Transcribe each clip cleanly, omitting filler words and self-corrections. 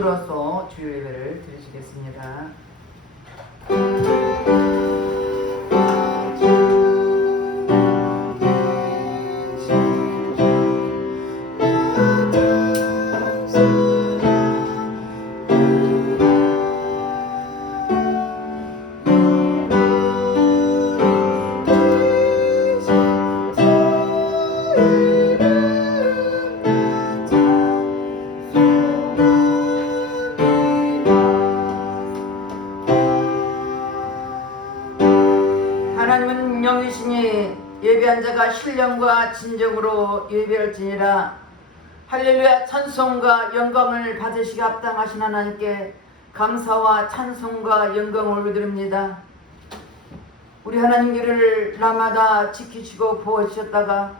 들어서 주요 예배를 드리시겠습니다. 하나님은 영이시니 예배한 자가 신령과 진정으로 예배할지니라. 할렐루야. 찬송과 영광을 받으시기 합당하신 하나님께 감사와 찬송과 영광을 올려드립니다. 우리 하나님 길을 날마다 지키시고 보호하셨다가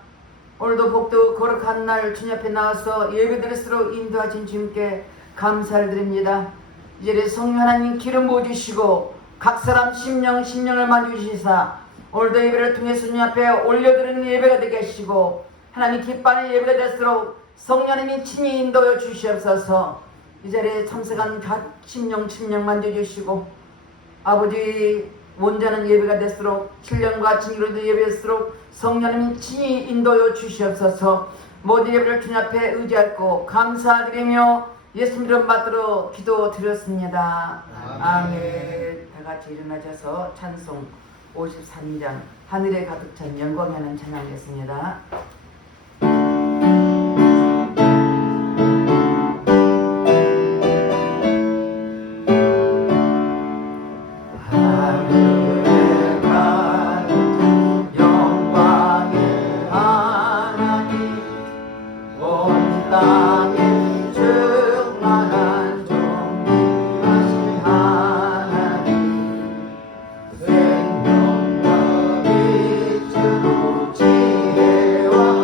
오늘도 복도 거룩한 날 주님 앞에 나와서 예배드릴수록 인도하신 주님께 감사를 드립니다. 이제 성령 하나님 기름 부어주시고 각 사람 심령을 만져주시사 오늘도 예배를 통해서 주님 앞에 올려드리는 예배가 되게 하시고 하나님 기뻐하는 예배가 될수록 성령 하나님이 친히 인도해 주시옵소서. 이 자리에 참석한 각 심령 만져주시고 아버지 원자는 예배가 될수록 신령과 진리로 예배할수록 성령 하나님이 친히 인도해 주시옵소서. 모든 예배를 주님 앞에 의지하고 감사드리며 예수님 이름 받들어 기도드렸습니다. 아멘. 다 같이 일어나셔서 찬송 53장 하늘에 가득 찬 영광하는 찬양했습니다. 생명과 빛으로 지혜와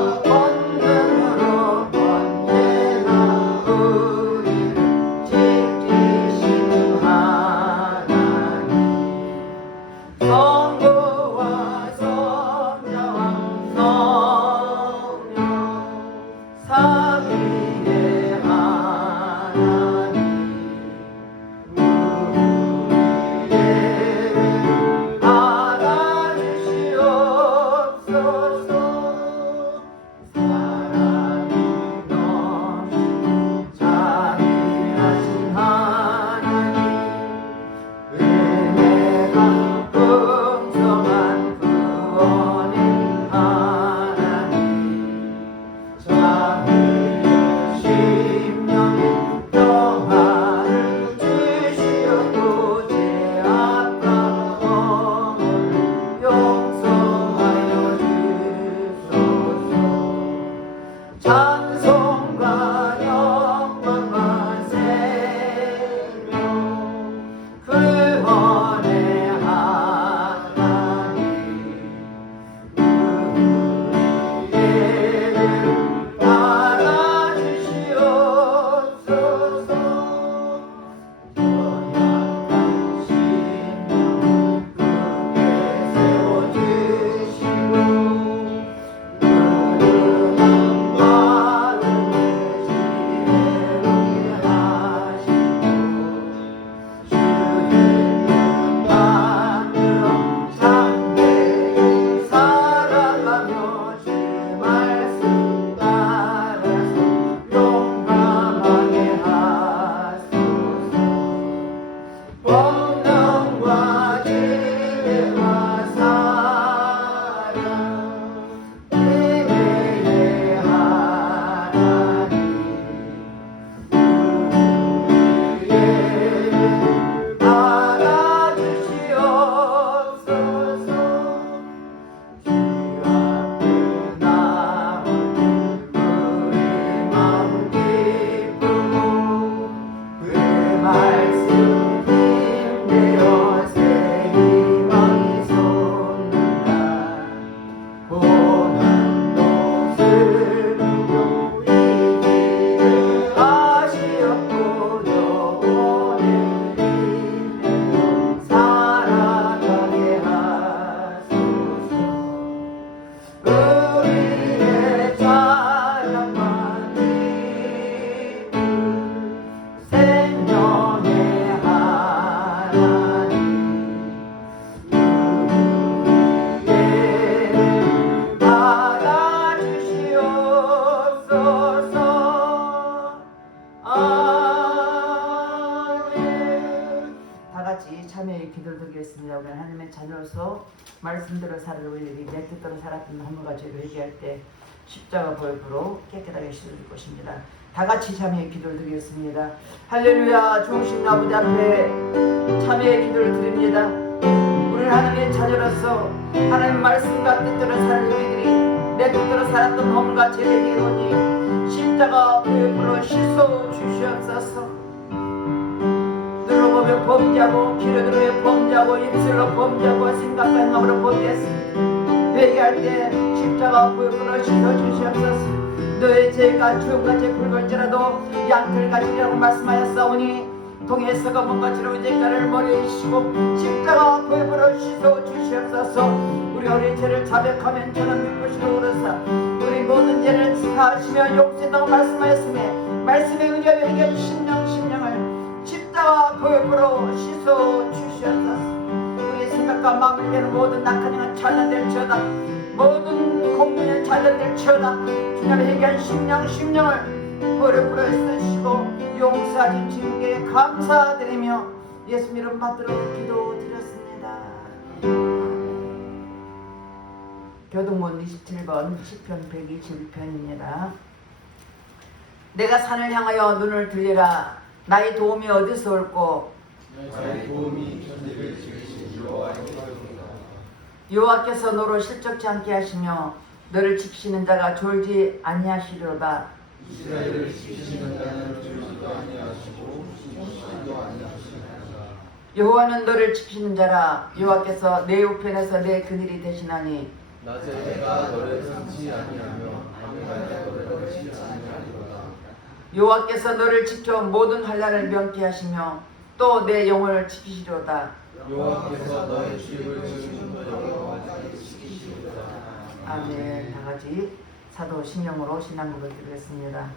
기도를 드리겠습니다. 우리 하나님의 자녀로서 말씀대로 살을 우리들이 내 뜻대로 살았던 허물과 죄를 회개할 때 십자가 보혈로 깨끗하게 씻어줄 것입니다. 다 같이 참여의 기도를 드리겠습니다. 할렐루야. 좋으신 아버지 앞에 참여의 기도를 드립니다. 우리 하나님의 자녀로서 하나님 말씀과 뜻대로 사는 우리들이 내 뜻대로 살았던 허물과 죄를 회개하노니 십자가 보혈로 씻어 주시옵소서. 눈으로 보며 범죄하고 귀로 들으며 범죄하고 입술로 범죄하고 생각과 행함으로 범죄했습니다. 회개할 때 십자가 보혈로 씻어 주시옵소서. 너의 죄가 주홍같이 붉을지라도 양털 같으리라고 말씀하였사오니 동에서가 뭔가지로 죄가를 머리에 씌고 십자가 보혈로 씻어 주시옵소서. 우리 어린 죄를 자백하면 저는 미쁘시고 오르사 우리 모든 죄를 사하시며 용서한다고 말씀하였으며 말씀의 의지하여 회개한 심령을 십자가 보혈로 씻어 주시옵소서. 우리 생각과 마음을 내는 모든 낙한 영은 찬란될지어다. 모든 공문을 찬란될지어다. 주님을 회개한 심령을 보혈로 쓰시고 용서하신 주님께 감사드리며 예수 이름 받들어 기도드렸습니다. 교동문 27번 시편 121편입니다. 내가 산을 향하여 눈을 들리라. 나의 도움이 어디서 올꼬? 나의 도움이 천지를 지으신 여호와께로다. 여호와께서 너로 실족치 않게 하시며 너를 지키시는 자가 졸지 아니하시리로다. 이스라엘을 지키시는 자는 졸지도 아니하시고 숨쉬지도 아니하시리로다. 여호와는 너를 지키는 자라. 여호와께서 내 우편에서 내 그늘이 되시나니 낮에 해가 너를 삼지 아니하며 밤에 너를 치지 아니하리로다. 여호와께서 너를 지켜 모든 환난을 명쾌하시며 또 내 영혼을 지키시리로다. 여호와께서 너의 집을 지키시며 영원까지 지키시리로다. 아멘. 다같이 사도 신령으로 신앙고백을 드리겠습니다.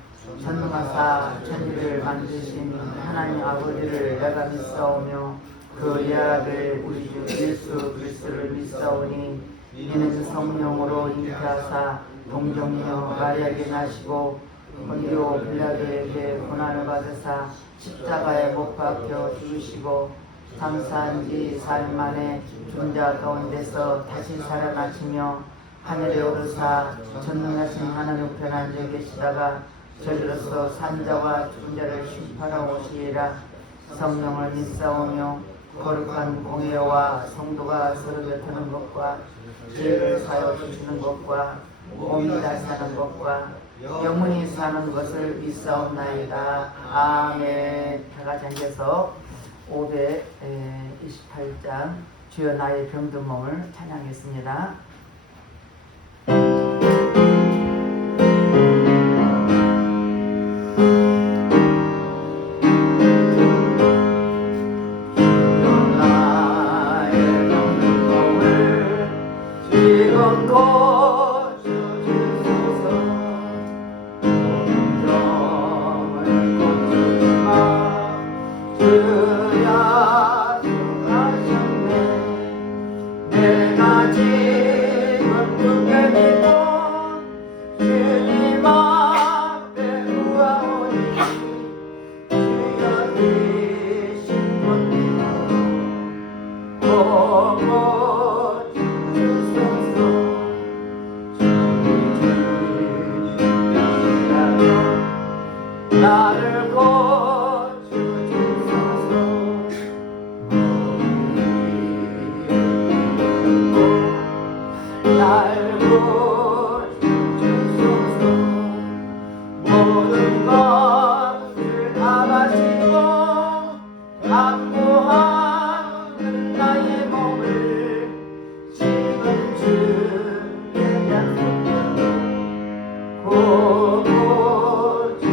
전능하사 천지를 만드신 하나님 아버지를 내가 믿사오며 그의 아들 우리 주 예수 그리스도를 믿사오니 이는 성령으로 잉태하사 동정녀 마리아에게 나시고 본디오 빌라도에게 고난을 받으사 십자가에 못 박혀 죽으시고 장사한 지 사흘 만에 죽은 자 가운데서 다시 살아나시며 하늘에 오르사 전능하신 하나님 우편에 앉아 계시다가 저리로서 산자와 죽은 자를 심판하러 오시리라. 성령을 믿사오며 거룩한 공예와 성도가 서로 곁하는 것과 죄를 사여 주시는 것과 몸이 다시 사는 것과 영원히 사는 것을 믿사옵나이다. 아멘. 다같이 앉아서 528장 주여 나의 병든 몸을 찬양했습니다. 나를 고쳐주소서. 나를 고쳐주소서. 모든 것을 다 가지고 강구하는 나의 몸을 지금 주의 약속대로 고쳐주소서.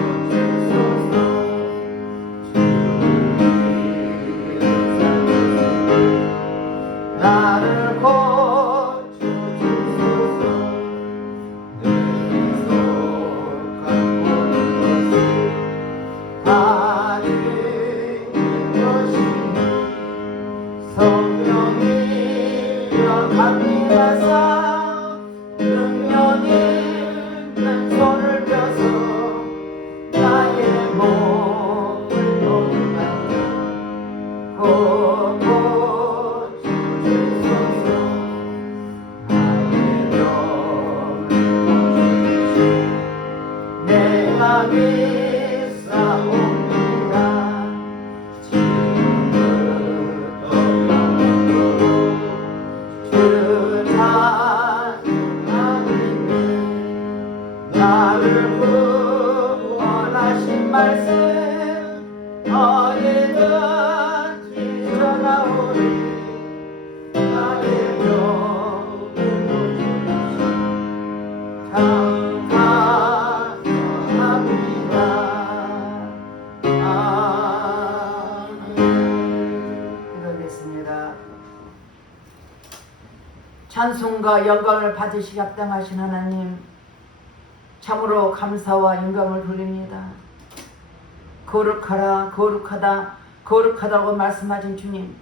말씀 어디든지 전하오리 나의 병 감사합니다. 아멘. 기도하겠습니다. 찬송과 영광을 받으시기 합당하신 하나님, 참으로 감사와 영광을 돌립니다. 거룩하라, 거룩하다, 거룩하다고 말씀하신 주님,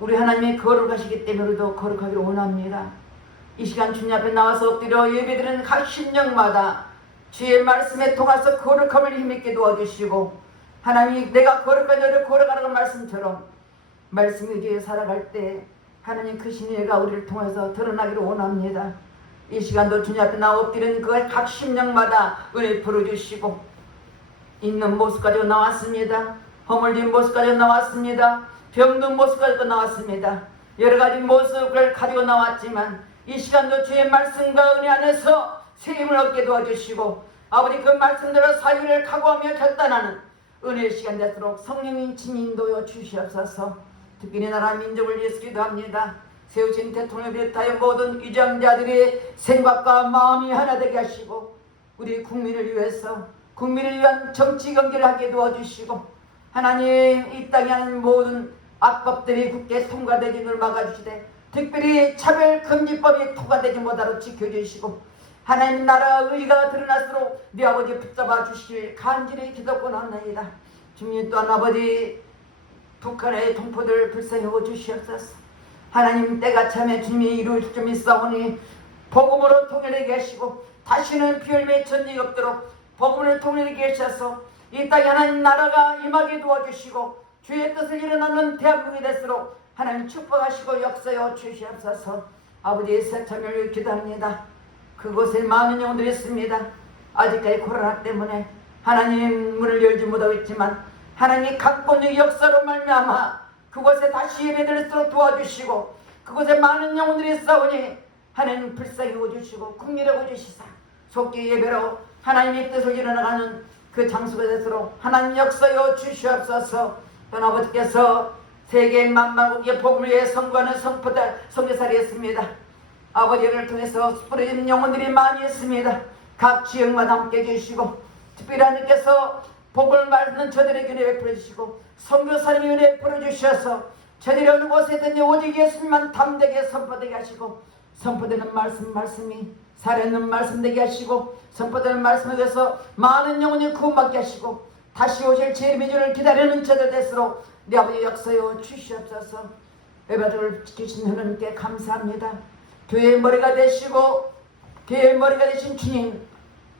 우리 하나님이 거룩하시기 때문에 우리도 거룩하기를 원합니다. 이 시간 주님 앞에 나와서 엎드려 예배드리는 각 심령마다 주의 말씀에 통해서 거룩함을 힘있게 도와주시고, 하나님이 내가 거룩한 너를 거룩하라는 말씀처럼 말씀 의지에 살아갈 때 하나님 그 신의가 우리를 통해서 드러나기를 원합니다. 이 시간도 주님 앞에 나와 엎드리는 그 각 심령마다 은혜 풀어주시고, 있는 모습까지 나왔습니다. 허물진 모습까지 나왔습니다. 병든 모습까지 나왔습니다. 여러가지 모습을 가지고 나왔지만 이 시간도 주의 말씀과 은혜 안에서 세임을 얻게 도와주시고, 아버지 그 말씀대로 사유를 각오하며 결단하는 은혜의 시간 되도록 성령님 친히 인도여 주시옵소서. 특별히 나라 민족을 위해서 기도합니다. 세우신 대통령을 비롯하여 모든 위장자들의 생각과 마음이 하나 되게 하시고, 우리 국민을 위해서 국민을 위한 정치 경제를 하게 도와주시고, 하나님 이 땅에 하는 모든 악법들이 굳게 통과되지 걸 막아주시되, 특별히 차별금지법이 통과되지 못하도록 지켜주시고, 하나님 나라 의가 드러날수록 네 아버지 붙잡아 주시길 간절히 기도권합니다. 주님 또한 아버지 북한의 동포들 불쌍히 여겨 주시옵소서. 하나님 때가 참에 주님이 이루어질 점 있사오니 복음으로 통일하게 하시고, 다시는 비열매의 전쟁이 없도록 복음을 통일하게 하셔서 이 땅에 하나님 나라가 임하게 도와주시고, 주의 뜻을 일어나는 대한민국이 될수록 하나님 축복하시고 역사여 주시옵소서. 아버지의 새참을 기도합니다. 그곳에 많은 영혼들이 있습니다. 아직까지 코로나 때문에 하나님 문을 열지 못하고 있지만, 하나님 각본의 역사로 말미암아 그곳에 다시 예배드릴수록 도와주시고, 그곳에 많은 영혼들이 있사오니 하나님 불쌍히 여겨주시고 국리하고 주시사 속기 예배로 하나님의 뜻을 일어나가는 그 장소가 되도록 하나님 역사여 주시옵소서. 또한 아버지께서 세계 만방국의 복음을 위해 선거하는 선교사를 했습니다. 아버지를 통해서 뿌려진 영혼들이 많이 있습니다. 각 지역마다 함께 계시고, 특별히 하나님께서 복을 말하는 저들에게 은혜 베풀어 주시고, 선교사님이 은혜 베풀어 주셔서 저들이 어느 곳에든지 오직 예수님만 담대하게 선포되게 하시고, 선포되는 말씀이 살아있는 말씀 되게 하시고, 선포되는 말씀에 대해서 많은 영혼이 구원받게 하시고, 다시 오실 주의 민족을 기다리는 저들 될수록 내 아버지 역사여 주시옵소서. 예배를 지키신 하나님께 감사합니다. 교회의 머리가 되시고 교회의 머리가 되신 주님,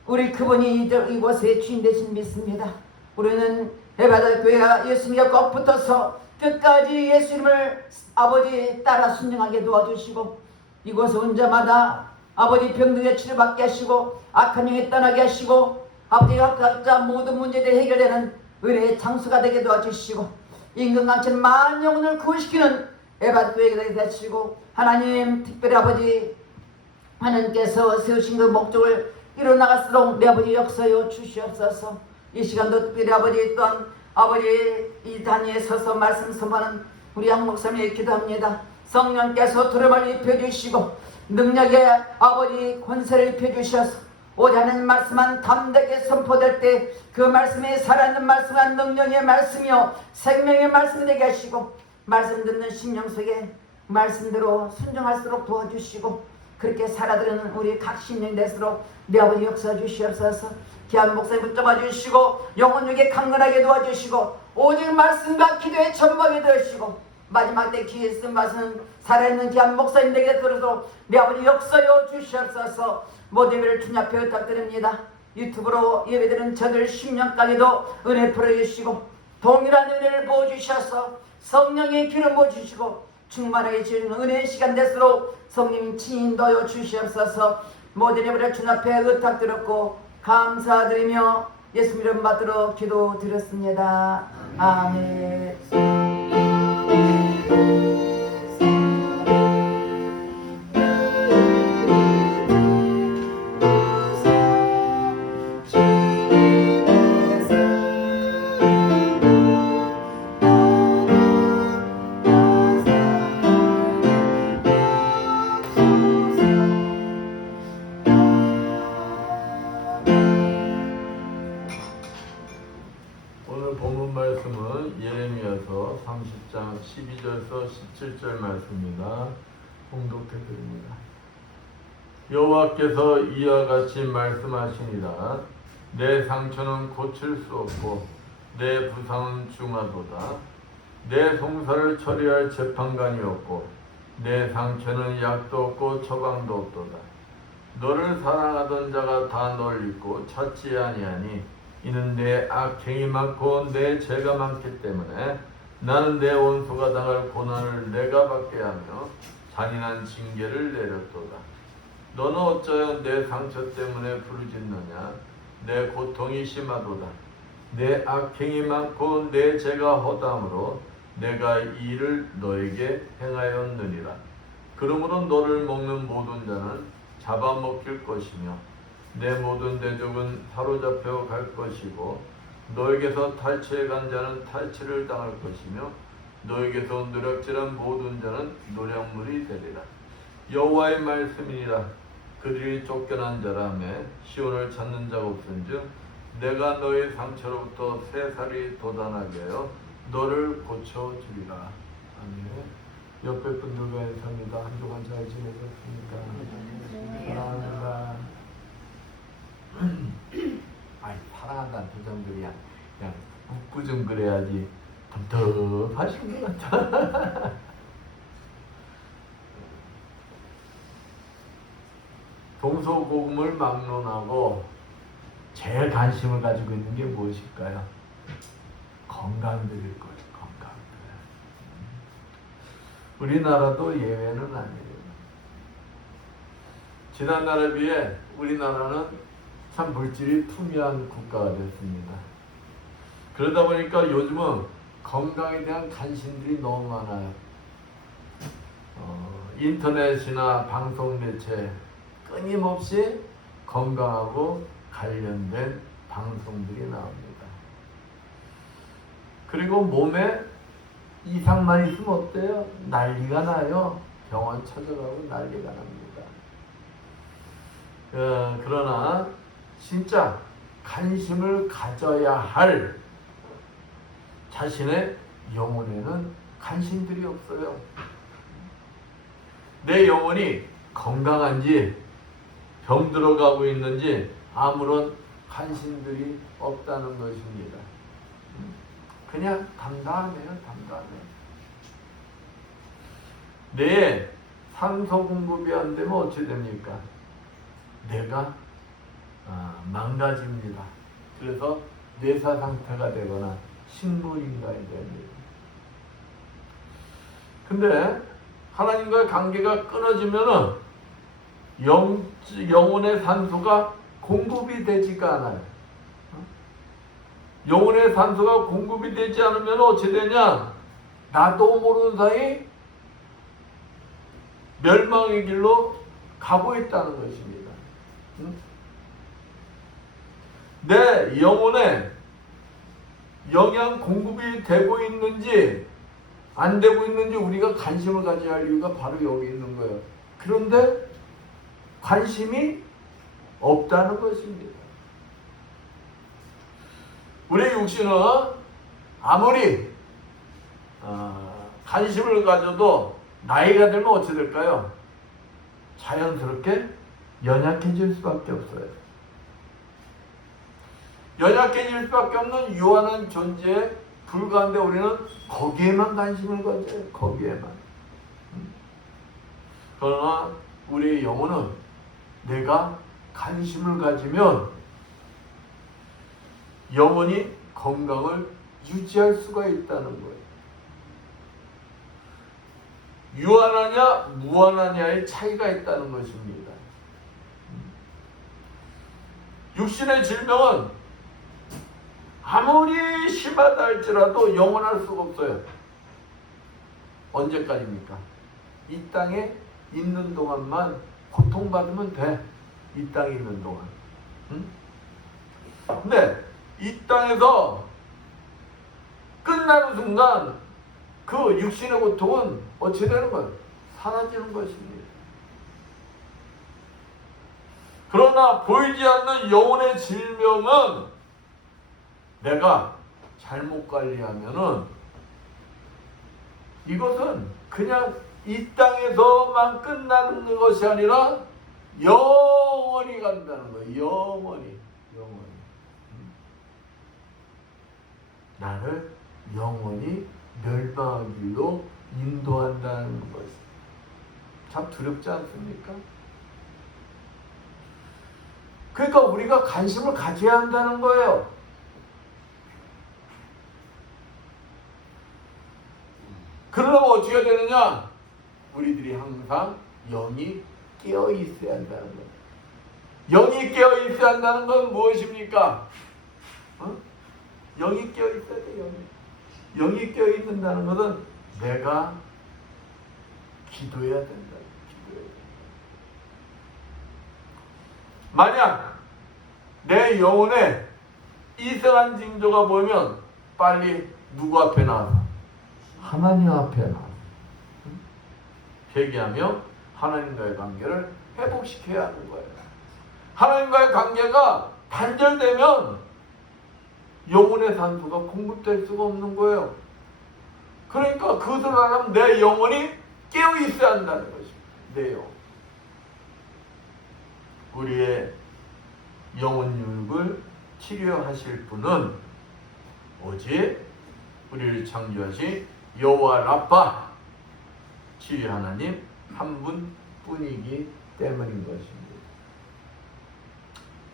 우리 그분이 이곳의 주인 되신 믿습니다. 우리는 예배다 교회가 예수님과 꼭 붙어서 끝까지 예수님을 아버지 따라 순종하게 도와주시고, 이곳에 온 자마다 아버지 병들에 치료받게 하시고, 악한 영이 떠나게 하시고, 아버지가 각자 모든 문제들이 해결되는 은혜의 장소가 되게 도와주시고, 임금같은 많은 영혼을 구원시키는 에바교회가 되게 하시고, 하나님 특별히 아버지 하나님께서 세우신 그 목적을 이뤄나갈수록 내 아버지 역사여 주시옵소서. 이 시간도 특별히 아버지 또한 아버지 이 단위에 서서 말씀 선포하는 우리 양 목사님에게 기도합니다. 성령께서 두려움을 입혀주시고 능력의 아버지 권세를 입혀주셔서 오직 하나님 말씀만 담대하게 선포될 때 그 말씀이 살아있는 말씀과 능력의 말씀이요 생명의 말씀이 되게 하시고, 말씀 듣는 심령 속에 말씀대로 순종할수록 도와주시고, 그렇게 살아들는 우리 각 심령이 될수록 내 아버지 역사 주시옵소서. 귀한 목사님 붙잡아 주시고 영혼 중에 강건하게 도와주시고, 오직 말씀과 기도의 전방에 되시고, 마지막 때 기회 쓴 말씀 살아있는 귀한 목사님에게 들어서 내 아버지 역사여 주시옵소서. 모든 예배를 주님 앞에 부탁드립니다. 유튜브로 예배드리는 저들 10년까지도 은혜 풀어주시고, 동일한 은혜를 부어주셔서 성령의 기름 부어주시고, 충만하게 주시는 은혜의 시간 될수록 성령 친인도여 주시옵소서. 모든 예배를 주님 앞에 부탁드렸고 감사드리며 예수 이름 받들어 기도드렸습니다. 아멘. 오늘 본문 말씀은 예레미야서 30장 12절에서 17절 말씀입니다. 봉독해 드립니다. 여호와께서 이와 같이 말씀하시니라. 내 상처는 고칠 수 없고 내 부상은 중하도다. 내 송사를 처리할 재판관이 없고 내 상처는 약도 없고 처방도 없도다. 너를 사랑하던 자가 다 널 잊고 찾지 아니하니 이는 내 악행이 많고 내 죄가 많기 때문에 나는 내 원수가 당할 고난을 내가 받게 하며 잔인한 징계를 내렸도다. 너는 어찌하여 내 상처 때문에 부르짖느냐. 내 고통이 심하도다. 내 악행이 많고 내 죄가 허다함으로 내가 이 일을 너에게 행하였느니라. 그러므로 너를 먹는 모든 자는 잡아먹힐 것이며 내 모든 대적은 사로잡혀 갈 것이고 너에게서 탈취해 간 자는 탈취를 당할 것이며 너에게서 노략질한 모든 자는 노략물이 되리라. 여호와의 말씀이니라. 그들이 쫓겨난 자라며 시온을 찾는 자가 없은즉 내가 너의 상처로부터 새살이 돋아나게 하여 너를 고쳐주리라. 아멘. 옆에 분들과 인사합니다. 한 주간 잘 지내셨습니까? 사랑합니다. 아니, 사랑한다는 표정들이야. 그냥 웃고 좀 그래야지 덤덤하신 것 같아. 동서고금을 막론하고 제일 관심을 가지고 있는 게 무엇일까요? 건강들일 거예요. 건강들. 우리나라도 예외는 아니에요. 지난날에 비해 우리나라는 참 물질이 풍요한 국가가 됐습니다. 그러다 보니까 요즘은 건강에 대한 관심들이 너무 많아요. 인터넷이나 방송 매체 끊임없이 건강하고 관련된 방송들이 나옵니다. 그리고 몸에 이상만 있으면 어때요? 난리가 나요. 병원 찾아가고 난리가 납니다. 그러나 진짜 관심을 가져야 할 자신의 영혼에는 관심들이 없어요. 내 영혼이 건강한지 병들어가고 있는지 아무런 관심들이 없다는 것입니다. 그냥 담담해요. 담담해. 뇌에 산소 공급이 안 되면 어찌 됩니까? 뇌가 망가집니다. 그래서 뇌사 상태가 되거나 식물인간이 됩니다. 근데 하나님과의 관계가 끊어지면은 영혼의 산소가 공급이 되지가 않아요. 영혼의 산소가 공급이 되지 않으면 어찌 되냐? 나도 모르는 사이 멸망의 길로 가고 있다는 것입니다. 내 영혼에 영양 공급이 되고 있는지 안 되고 있는지 우리가 관심을 가져야 할 이유가 바로 여기 있는 거예요. 그런데 관심이 없다는 것입니다. 우리 육신은 아무리 관심을 가져도 나이가 들면 어찌 될까요? 자연스럽게 연약해질 수밖에 없어요. 연약해질 수밖에 없는 유한한 존재에 불과한데 우리는 거기에만 관심을 가져요. 거기에만. 그러나 우리의 영혼은 내가 관심을 가지면 영원히 건강을 유지할 수가 있다는 거예요. 유한하냐 무한하냐의 차이가 있다는 것입니다. 육신의 질병은 아무리 심하다 할지라도 영원할 수가 없어요. 언제까지입니까? 이 땅에 있는 동안만 고통받으면 돼. 이 땅에 있는 동안. 근데 이 땅에서 끝나는 순간 그 육신의 고통은 어찌 되는 거예요? 사라지는 것입니다. 그러나 보이지 않는 영혼의 질병은 내가 잘못 관리하면은 이것은 그냥 이 땅에서만 끝나는 것이 아니라 영원히 간다는 거예요. 영원히. 나를 영원히 멸망하기로 인도한다는 것이 참 두렵지 않습니까? 그러니까 우리가 관심을 가져야 한다는 거예요. 그러려면 어떻게 되느냐? 우리들이 항상 영이 깨어 있어야 한다는 거예요. 영이 깨어 있어야 한다는 건 무엇입니까? 영이 깨어 있어야 돼. 영이 깨어 있는다는 것은 내가 기도해야 된다. 만약 내 영혼에 이상한 징조가 보이면 빨리 누구 앞에 나와서? 하나님 앞에 나와서 회개하며 하나님과의 관계를 회복시켜야 하는 거예요. 하나님과의 관계가 단절되면 영혼의 산소가 공급될 수가 없는 거예요. 그러니까 그것을 하려면 내 영혼이 깨어 있어야 한다는 것입니다. 내 영혼. 우리의 영혼 유익을 치료하실 분은 오직 우리를 창조하신 여호와 라파 치유 하나님 한 분뿐이기 때문인 것입니다.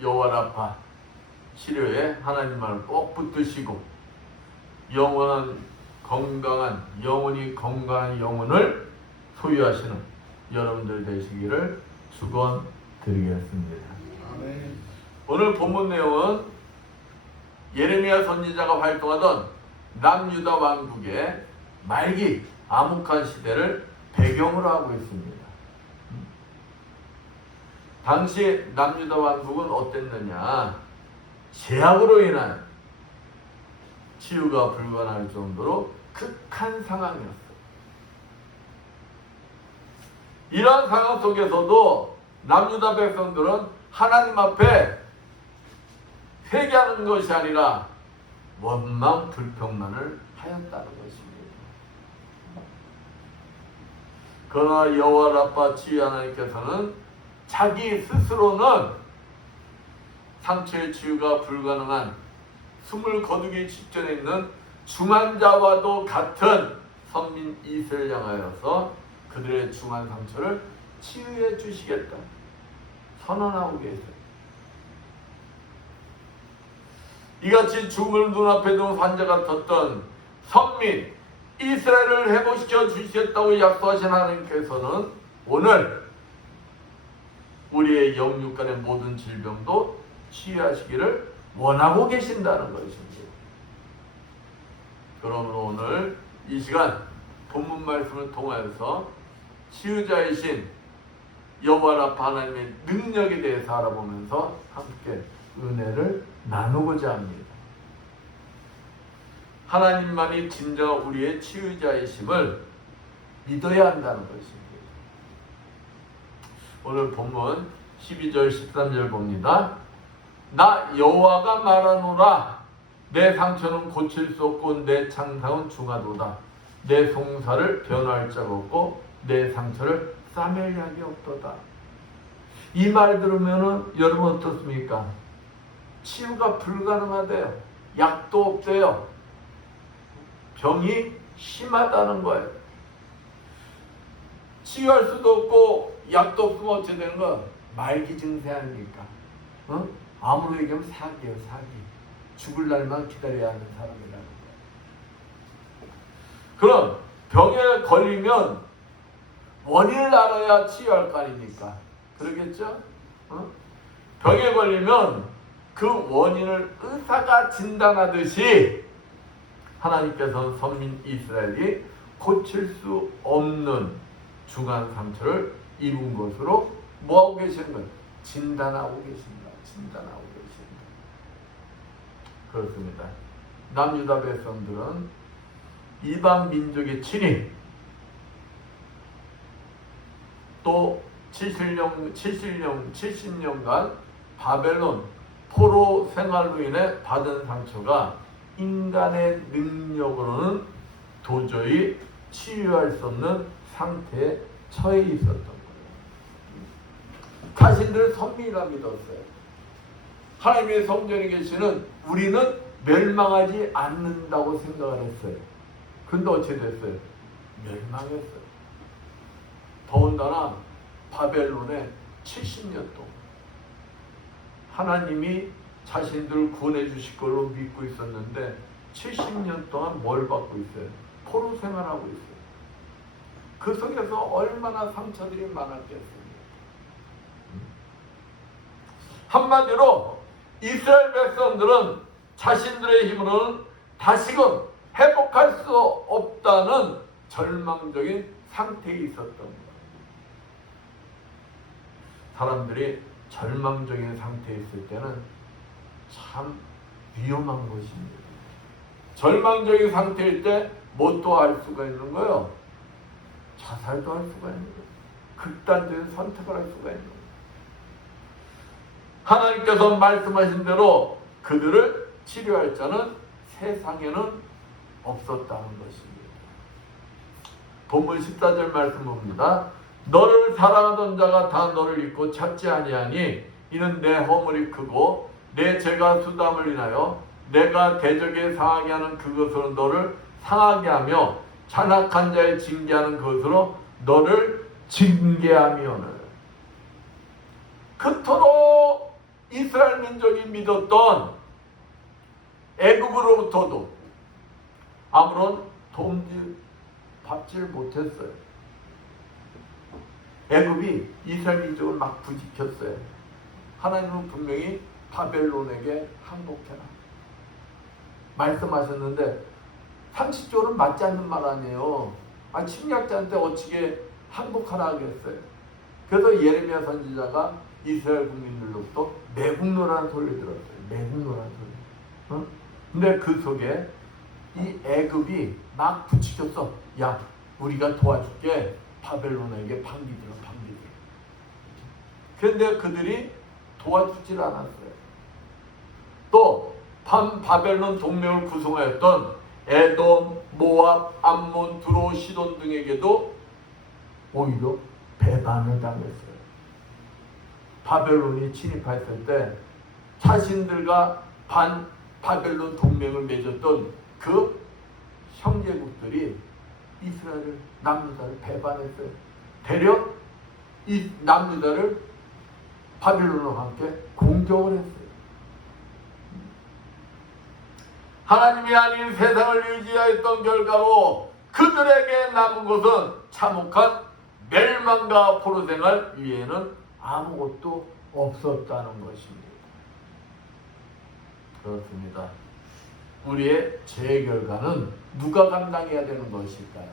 여호와 라파 치료에 하나님만을 꼭 붙드시고 영원한 건강한 영혼이 건강한 영혼을 소유하시는 여러분들 되시기를 축원드리겠습니다. 아멘. 오늘 본문 내용은 예레미야 선지자가 활동하던 남유다 왕국의 말기 암흑한 시대를 배경으로 하고 있습니다. 당시 남유다 왕국은 어땠느냐? 제약으로 인한 치유가 불가능할 정도로 극한 상황이었어요. 이러한 상황 속에서도 남유다 백성들은 하나님 앞에 회개하는 것이 아니라 원망 불평만을 하였다는 것입니다. 그러나 여호와 라파 치유 하나님께서는 자기 스스로는 상처의 치유가 불가능한 숨을 거두기 직전에 있는 중환자와도 같은 선민 이스라엘을 향하여서 그들의 중한 상처를 치유해 주시겠다 선언하고 계세요. 이같이 죽음을 눈앞에 둔 환자 같았던 선민 이스라엘을 회복시켜 주시겠다고 약속하신 하나님께서는 오늘 우리의 영육 간의 모든 질병도 치유하시기를 원하고 계신다는 것입니다. 그러므로 오늘 이 시간 본문 말씀을 통하여서 치유자이신 여호와 라파 하나님의 능력에 대해서 알아보면서 함께 은혜를 나누고자 합니다. 하나님만이 진정 우리의 치유자이심을 믿어야 한다는 것입니다. 오늘 본문 12절 13절 봅니다. 나 여호와가 말하노라. 내 상처는 고칠 수 없고 내 창상은 중하도다. 내 송사를 변화할 자가 없고 내 상처를 싸맬 약이 없도다. 이 말 들으면 여러분 어떻습니까? 치유가 불가능하대요. 약도 없대요. 병이 심하다는 거예요. 치유할 수도 없고 약도 없으면 어떻게 되는 거야? 말기 증세 아닙니까? 암으로 얘기하면 사기예요. 사기. 죽을 날만 기다려야 하는 사람이라는 거예요. 그럼 병에 걸리면 원인을 알아야 치유할 거 아닙니까? 그러겠죠? 병에 걸리면 그 원인을 의사가 진단하듯이 하나님께서는 선민 이스라엘이 고칠 수 없는 중한 상처를 입은 것으로 뭐하고 계시는 거예요? 진단하고 계십니다. 진단하고 계십니다. 그렇습니다. 남유다 백성들은 이방 민족의 친위 또 70년간 바벨론 포로 생활로 인해 받은 상처가 인간의 능력으로는 도저히 치유할 수 없는 상태에 처해 있었던 거예요. 자신들 선미라 믿었어요. 하나님의 성전에 계시는 우리는 멸망하지 않는다고 생각을 했어요. 근데 어찌 됐어요? 멸망했어요. 더군다나 바벨론에 70년 동안 하나님이 자신들 구원해 주실 걸로 믿고 있었는데 70년 동안 뭘 받고 있어요? 포로 생활하고 있어요. 그 속에서 얼마나 상처들이 많았겠습니까? 한마디로 이스라엘 백성들은 자신들의 힘으로는 다시금 회복할 수 없다는 절망적인 상태에 있었던 거예요. 사람들이 절망적인 상태에 있을 때는 참 위험한 것입니다. 절망적인 상태일 때 뭣도 할 수가 있는 거예요? 자살도 할 수가 있는 거예요. 극단적인 선택을 할 수가 있는 거예요. 하나님께서 말씀하신 대로 그들을 치료할 자는 세상에는 없었다는 것입니다. 본문 14절 말씀 봅니다. 너를 사랑하던 자가 다 너를 잊고 찾지 아니하니 이는 내 허물이 크고 내 죄가 수담을 인하여 내가 대적에 상하게 하는 그것으로 너를 상하게 하며 잔악한 자의 징계하는 것으로 너를 징계하며는. 그토록 이스라엘 민족이 믿었던 애굽으로부터도 아무런 도움을 받지를 못했어요. 애굽이 이스라엘 민족을 막 부지켰어요. 하나님은 분명히 바벨론에게 항복해라 말씀하셨는데 상식적으로 맞지 않는 말 아니에요. 침략자한테 어찌게 항복하라 하겠어요. 그래서 예레미야 선지자가 이스라엘 국민들로부터 매국노라는 소리를 들었어요. 매국노라는 소리. 근데 그 속에 이 애굽이 막 부추겼어. 야, 우리가 도와줄게. 바벨론에게 반기들어. 그런데 그들이 도와주질 않았어요. 또 바벨론 동맹을 구성하였던 에돔, 모압, 암몬, 두로, 시돈 등에게도 오히려 배반을 당했어요. 바벨론이 침입했을 때 자신들과 바벨론 동맹을 맺었던 그 형제국들이 이스라엘을, 남유다를 배반했어요. 되려 이 남유다를 바벨론과 함께 공격을 했어요. 하나님이 아닌 세상을 의지하였던 결과로 그들에게 남은 것은 참혹한 멸망과 포로 생활 위에는 아무것도 없었다는 것입니다. 그렇습니다. 우리의 죄의 결과는 누가 감당해야 되는 것일까요?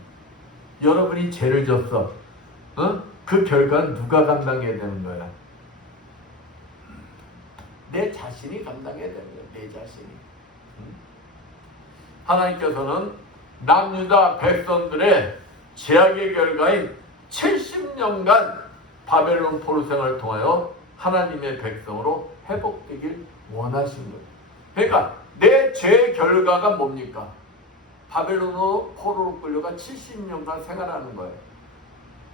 여러분이 죄를 졌어. 그 결과는 누가 감당해야 되는 거야? 내 자신이 감당해야 되는 거야. 내 자신이. 하나님께서는 남유다 백성들의 죄악의 결과인 70년간 바벨론 포로 생활을 통하여 하나님의 백성으로 회복되길 원하신 거예요. 그러니까 내 죄의 결과가 뭡니까? 바벨론으로 포로로 끌려가 70년간 생활하는 거예요.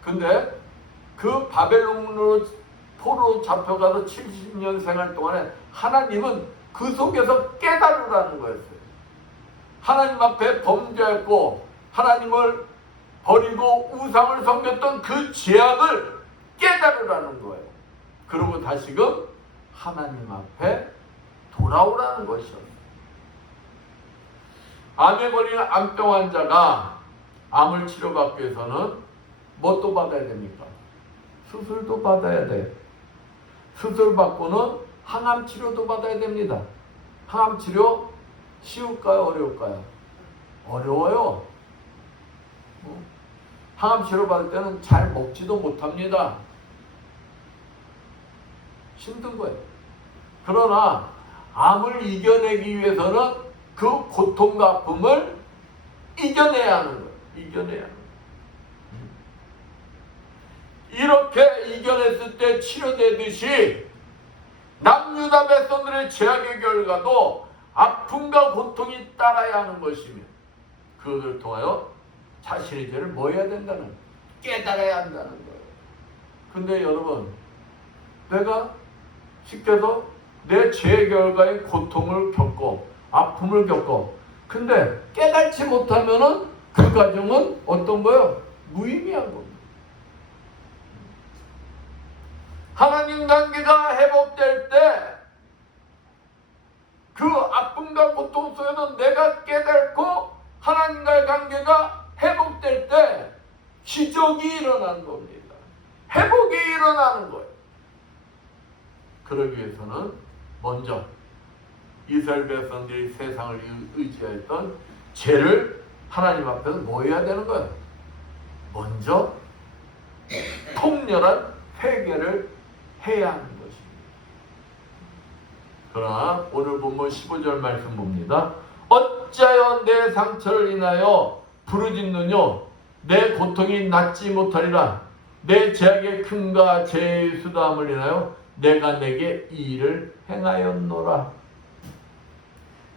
근데 그 바벨론으로 포로로 잡혀가서 70년 생활 동안에 하나님은 그 속에서 깨달으라는 거였어요. 하나님 앞에 범죄했고 하나님을 버리고 우상을 섬겼던 그 죄악을 깨달으라는 거예요. 그리고 다시금 하나님 앞에 돌아오라는 것이었어요. 암에 걸린 암병 환자가 암을 치료받기 위해서는 뭣도 받아야 됩니까? 수술도 받아야 돼요. 수술 받고는 항암 치료도 받아야 됩니다. 항암 치료 쉬울까요? 어려울까요? 어려워요. 항암 치료 받을 때는 잘 먹지도 못합니다. 힘든 거예요. 그러나 암을 이겨내기 위해서는 그 고통과 아픔을 이겨내야 하는 거예요. 이겨내야 하는 거예요. 이렇게 이겨냈을 때 치료되듯이 남유다 백성들의 죄악의 결과도 아픔과 고통이 따라야 하는 것이며 그것을 통하여 자신의 죄를 뭐 해야 된다는 거예요? 깨달아야 한다는 거예요. 근데 여러분, 내가 시켜서 내 죄 결과의 고통을 겪고 아픔을 겪고 근데 깨닫지 못하면은 그 과정은 어떤 거예요? 무의미한 겁니다. 하나님 관계가 회복될 때 그 아픔과 고통 속에서 내가 깨닫고 하나님과의 관계가 회복될 때 기적이 일어나는 겁니다. 회복이 일어나는 거예요. 그러기 위해서는 먼저 이스라엘 백성들이 세상을 의지했던 죄를 하나님 앞에서 뭐 해야 되는 거예요? 먼저 통렬한 회개를 해야 하는 것입니다. 그러나 오늘 본문 15절 말씀 봅니다. 어찌하여 내 상처를 인하여 부르짖느뇨? 내 고통이 낫지 못하리라. 내 죄악의 큼과 죄의 수다함을 인하여 내가 내게 이 일을 행하였노라.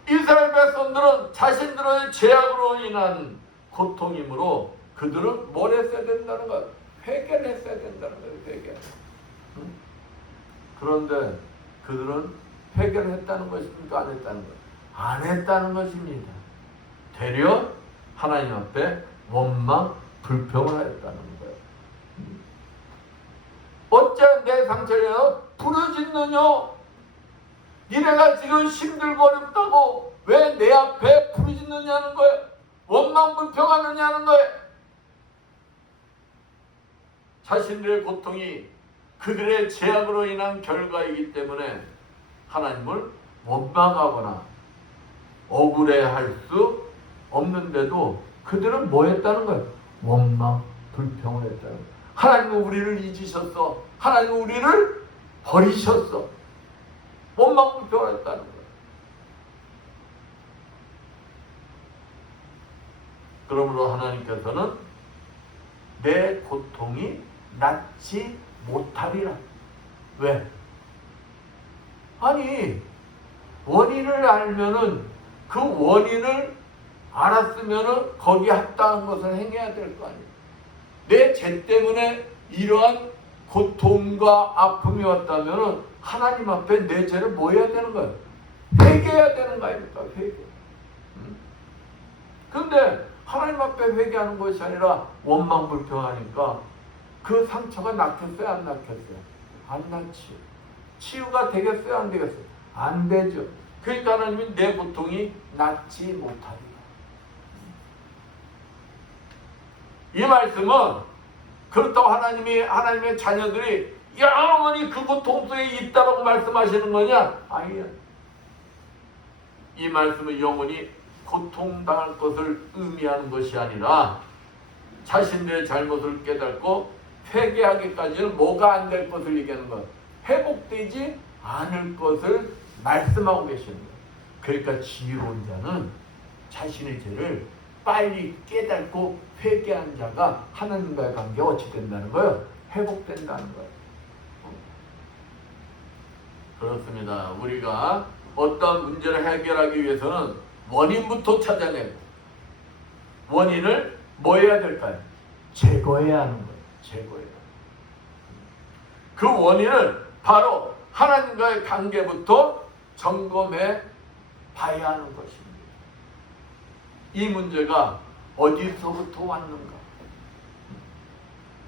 이스라엘 백성들은 자신들의 죄악으로 인한 고통이므로 그들은 뭘 했어야 된다는 거야? 회개를 했어야 된다는 거예요. 회개. 응? 그런데 그들은 회개를 했다는 것입니까? 안 했다는 거예요? 안 했다는 것입니다. 되려 하나님 앞에 원망, 불평을 하였다는 거예요. 어째 내 상처를 부르짖느뇨? 니네가 지금 힘들고 어렵다고 왜 내 앞에 부르짖느냐는 거예요? 원망, 불평하느냐는 거예요? 자신들의 고통이 그들의 죄악으로 인한 결과이기 때문에 하나님을 원망하거나 억울해할 수 없는데도 그들은 뭐 했다는 거예요? 원망, 불평을 했다는 거예요. 하나님은 우리를 잊으셨어. 하나님은 우리를 버리셨어. 원망, 불평을 했다는 거예요. 그러므로 하나님께서는 내 고통이 낫지 못하리라. 왜? 아니, 원인을 알면은 그 원인을 알았으면은 거기에 합당한 것을 행해야 될 거 아니에요. 내 죄 때문에 이러한 고통과 아픔이 왔다면은 하나님 앞에 내 죄를 뭐 해야 되는 거예요? 회개해야 되는 거 아닙니까? 회개. 근데 하나님 앞에 회개하는 것이 아니라 원망 불평하니까 그 상처가 낫겠어요? 안 낫겠어요? 안 낫지요. 치유가 되겠어요? 안 되겠어요? 안 되죠. 그러니까 하나님이 내 고통이 낫지 못하리라. 이 말씀은 그렇다고 하나님의 자녀들이 영원히 그 고통 속에 있다라고 말씀하시는 거냐? 아니야. 이 말씀은 영원히 고통당할 것을 의미하는 것이 아니라 자신들의 잘못을 깨닫고 회개하기까지는 뭐가 안 될 것을 얘기하는 거예요. 회복되지 않을 것을 말씀하고 계시는 거예요. 그러니까 지혜로운 자는 자신의 죄를 빨리 깨닫고 회개한 자가 하나님과의 관계가 어찌 된다는 거예요? 회복된다는 거예요. 그렇습니다. 우리가 어떤 문제를 해결하기 위해서는 원인부터 찾아내고 원인을 뭐 해야 될까요? 제거해야 하는 거예요. 제거해야. 그 원인을 바로 하나님과의 관계부터 점검해 봐야 하는 것입니다. 이 문제가 어디서부터 왔는가?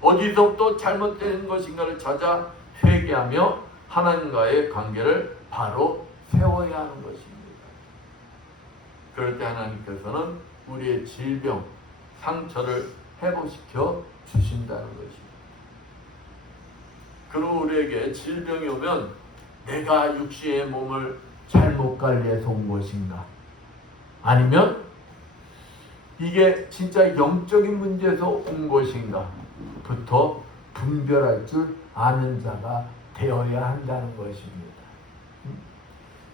어디서부터 잘못된 것인가를 찾아 회개하며 하나님과의 관계를 바로 세워야 하는 것입니다. 그럴 때 하나님께서는 우리의 질병, 상처를 회복시켜 주신다는 것입니다. 그리고 우리에게 질병이 오면 내가 육신의 몸을 잘못 관리해서 온 것인가? 아니면 이게 진짜 영적인 문제에서 온 것인가? 부터 분별할 줄 아는 자가 되어야 한다는 것입니다.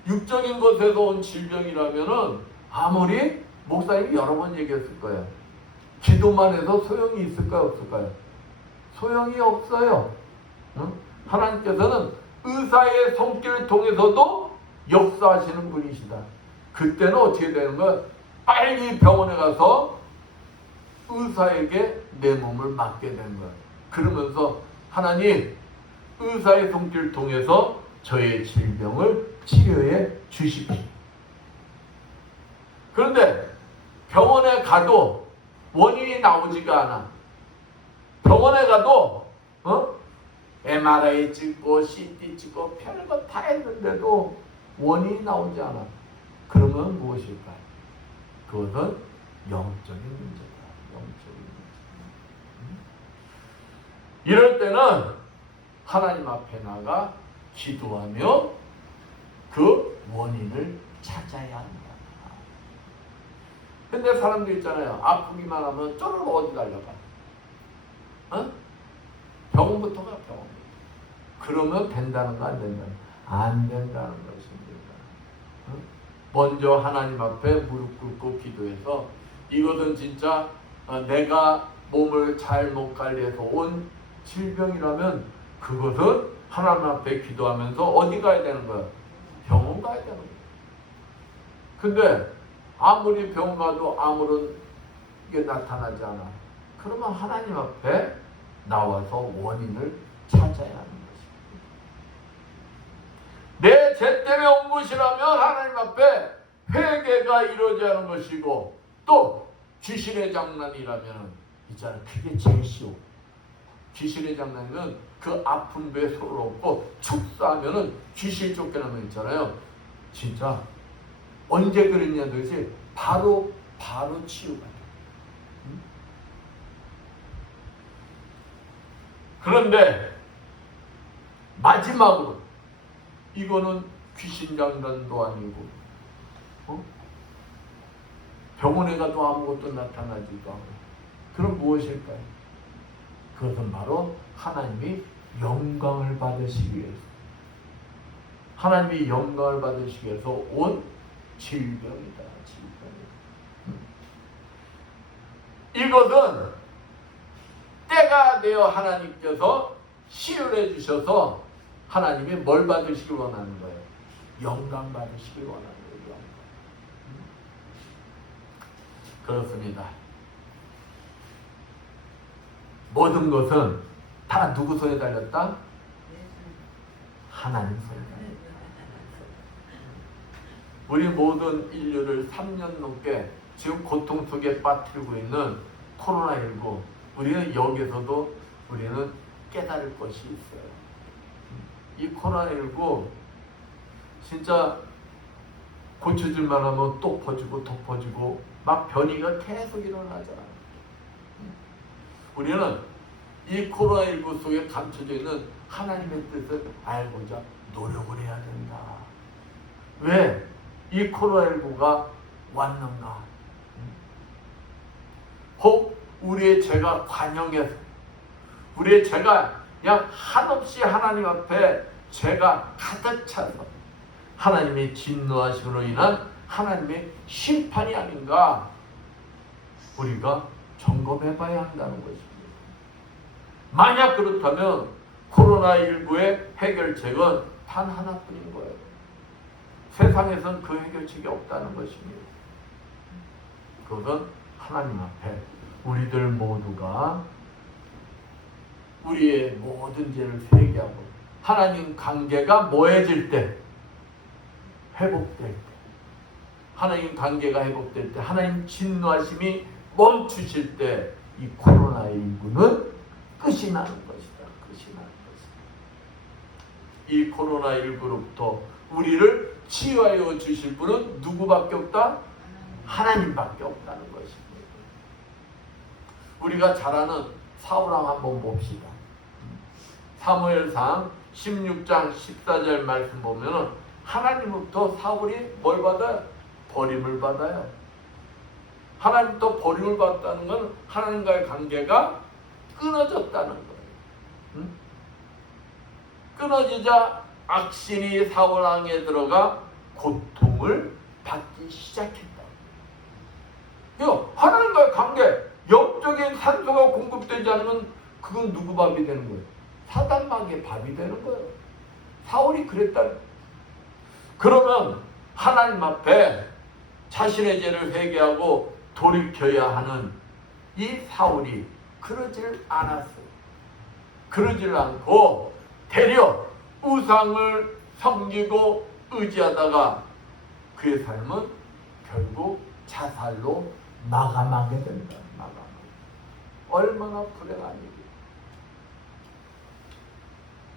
육적인 것에서 온 질병이라면은 아무리 목사님이 여러 번 얘기했을 거예요. 기도만 해서 소용이 있을까요? 없을까요? 소용이 없어요. 응? 하나님께서는 의사의 손길을 통해서도 역사하시는 분이시다. 그때는 어떻게 되는 거야? 빨리 병원에 가서 의사에게 내 몸을 맡게 된 거야. 그러면서 하나님, 의사의 손길을 통해서 저의 질병을 치료해 주십시오. 그런데 병원에 가도 원인이 나오지가 않아. 병원에 가도 MRI 찍고 CT 찍고 별거 다 했는데도 원인이 나오지 않아. 그러면 무엇일까요? 그것은 영적인 문제다. 영적인 문제. 이럴 때는 하나님 앞에 나가 기도하며 그 원인을 찾아야 한다. 근데 사람들 있잖아요. 아프기만 하면 쪼르르 어디 달려가? 병원부터 가, 병원. 그러면 된다는 거 안 된다는 거? 안 된다는 것입니다. 먼저 하나님 앞에 무릎 꿇고 기도해서 이것은 진짜 내가 몸을 잘못 관리해서 온 질병이라면 그것은 하나님 앞에 기도하면서 어디 가야 되는 거야? 병원 가야 되는 거야. 근데 아무리 병원 가도 아무런 게 나타나지 않아. 그러면 하나님 앞에 나와서 원인을 찾아야 하는 것입니다. 내 죄 때문에 온 것이라면 하나님 앞에 회개가 이루어져야 하는 것이고, 또 귀신의 장난이라면 있잖아, 그게 제일 쉬워. 귀신의 장난은 그 아픈 배에 손을 얹고 축사하면은 귀신 쫓겨나면 있잖아요. 진짜 언제 그랬냐 도대체 바로 치유가 돼. 그런데 마지막으로 이거는 귀신 장난도 아니고 병원에 가도 아무것도 나타나지도 않고, 그럼 무엇일까요? 그것은 바로 하나님이 영광을 받으시기 위해서, 하나님이 영광을 받으시기 위해서 온 질병이다. 이것은 때가 되어 하나님께서 치유해 주셔서 하나님이 뭘 받으시길 원하는 거예요? 영광 받으시길 원하는 거예요. 그렇습니다. 모든 것은 다 누구 손에 달렸다? 하나님 손에 달렸다. 우리 모든 인류를 3년 넘게 지금 고통 속에 빠뜨리고 있는 코로나19, 우리는 여기서도 우리는 깨달을 것이 있어요. 이 코로나19 진짜 고쳐질만 하면 또 퍼지고 더 퍼지고 막 변이가 계속 일어나잖아. 우리는 이 코로나19 속에 감춰져 있는 하나님의 뜻을 알고자 노력을 해야 된다. 왜 이 코로나19가 왔는가? 혹 우리의 죄가 관영해서, 우리의 죄가 그냥 한없이 하나님 앞에 죄가 가득 차서 하나님의 진노하심으로 인한 하나님의 심판이 아닌가, 우리가 점검해 봐야 한다는 것입니다. 만약 그렇다면 코로나19의 해결책은 단 하나뿐인 거예요. 세상에선 그 해결책이 없다는 것입니다. 그것은 하나님 앞에 우리들 모두가 우리의 모든 죄를 회개하고 하나님 관계가 뭐해질 때, 회복될 때, 하나님 관계가 회복될 때, 하나님 진노하심이 멈추실 때 이 코로나19는 끝이 나는 것이다. 끝이 나는 것이다. 이 코로나19로부터 우리를 치유하여 주실 분은 누구밖에 없다? 하나님밖에 없다는 것입니다. 우리가 잘 아는 사울왕 한번 봅시다. 사무엘상 16장 14절 말씀 보면은 하나님부터 사울이 뭘 받아요? 버림을 받아요. 하나님부터 버림을 받았다는 건 하나님과의 관계가 끊어졌다는 거예요. 끊어지자 악신이 사울왕에 들어가 고통을 받기 시작했다. 이거 하나님과의 관계, 영적인 산소가 공급되지 않으면 그건 누구 밥이 되는 거예요? 사단마귀의 밥이 되는 거예요. 사울이 그랬다. 그러면 하나님 앞에 자신의 죄를 회개하고 돌이켜야 하는 이 사울이 그러지를 않았어요. 그러지를 않고 되려 우상을 섬기고 의지하다가 그의 삶은 결국 자살로 마감하게 된다. 얼마나 불행한 일이에요.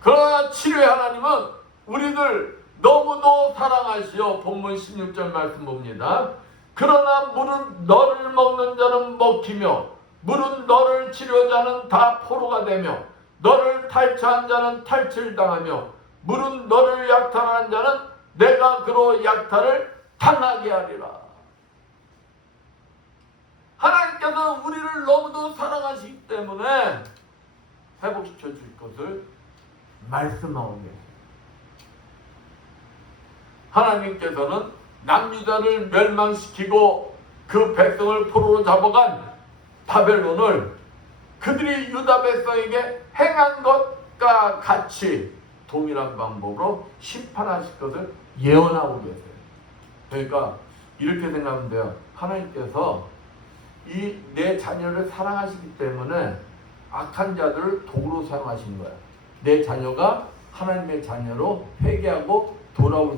그러나 치료의 하나님은 우리들 너무도 사랑하시어 본문 16절 말씀 봅니다. 그러나 물은 너를 먹는 자는 먹히며 물은 너를 치료한 자는 다 포로가 되며 너를 탈취한 자는 탈취당하며 물은 너를 약탈한 자는 내가 그로 약탈을 당하게 하리라. 하나님께서 우리를 너무도 사랑하시기 때문에 회복시켜 줄 것을 말씀하고 계세요. 하나님께서는 남유다를 멸망시키고 그 백성을 포로로 잡아간 바벨론을 그들이 유다 백성에게 행한 것과 같이 동일한 방법으로 심판하실 것을 예언하고 계세요. 그러니까 이렇게 생각하면 돼요. 하나님께서 이 내 자녀를 사랑하시기 때문에 악한 자들을 도구로 사용하신 거야. 내 자녀가 하나님의 자녀로 회개하고 돌아올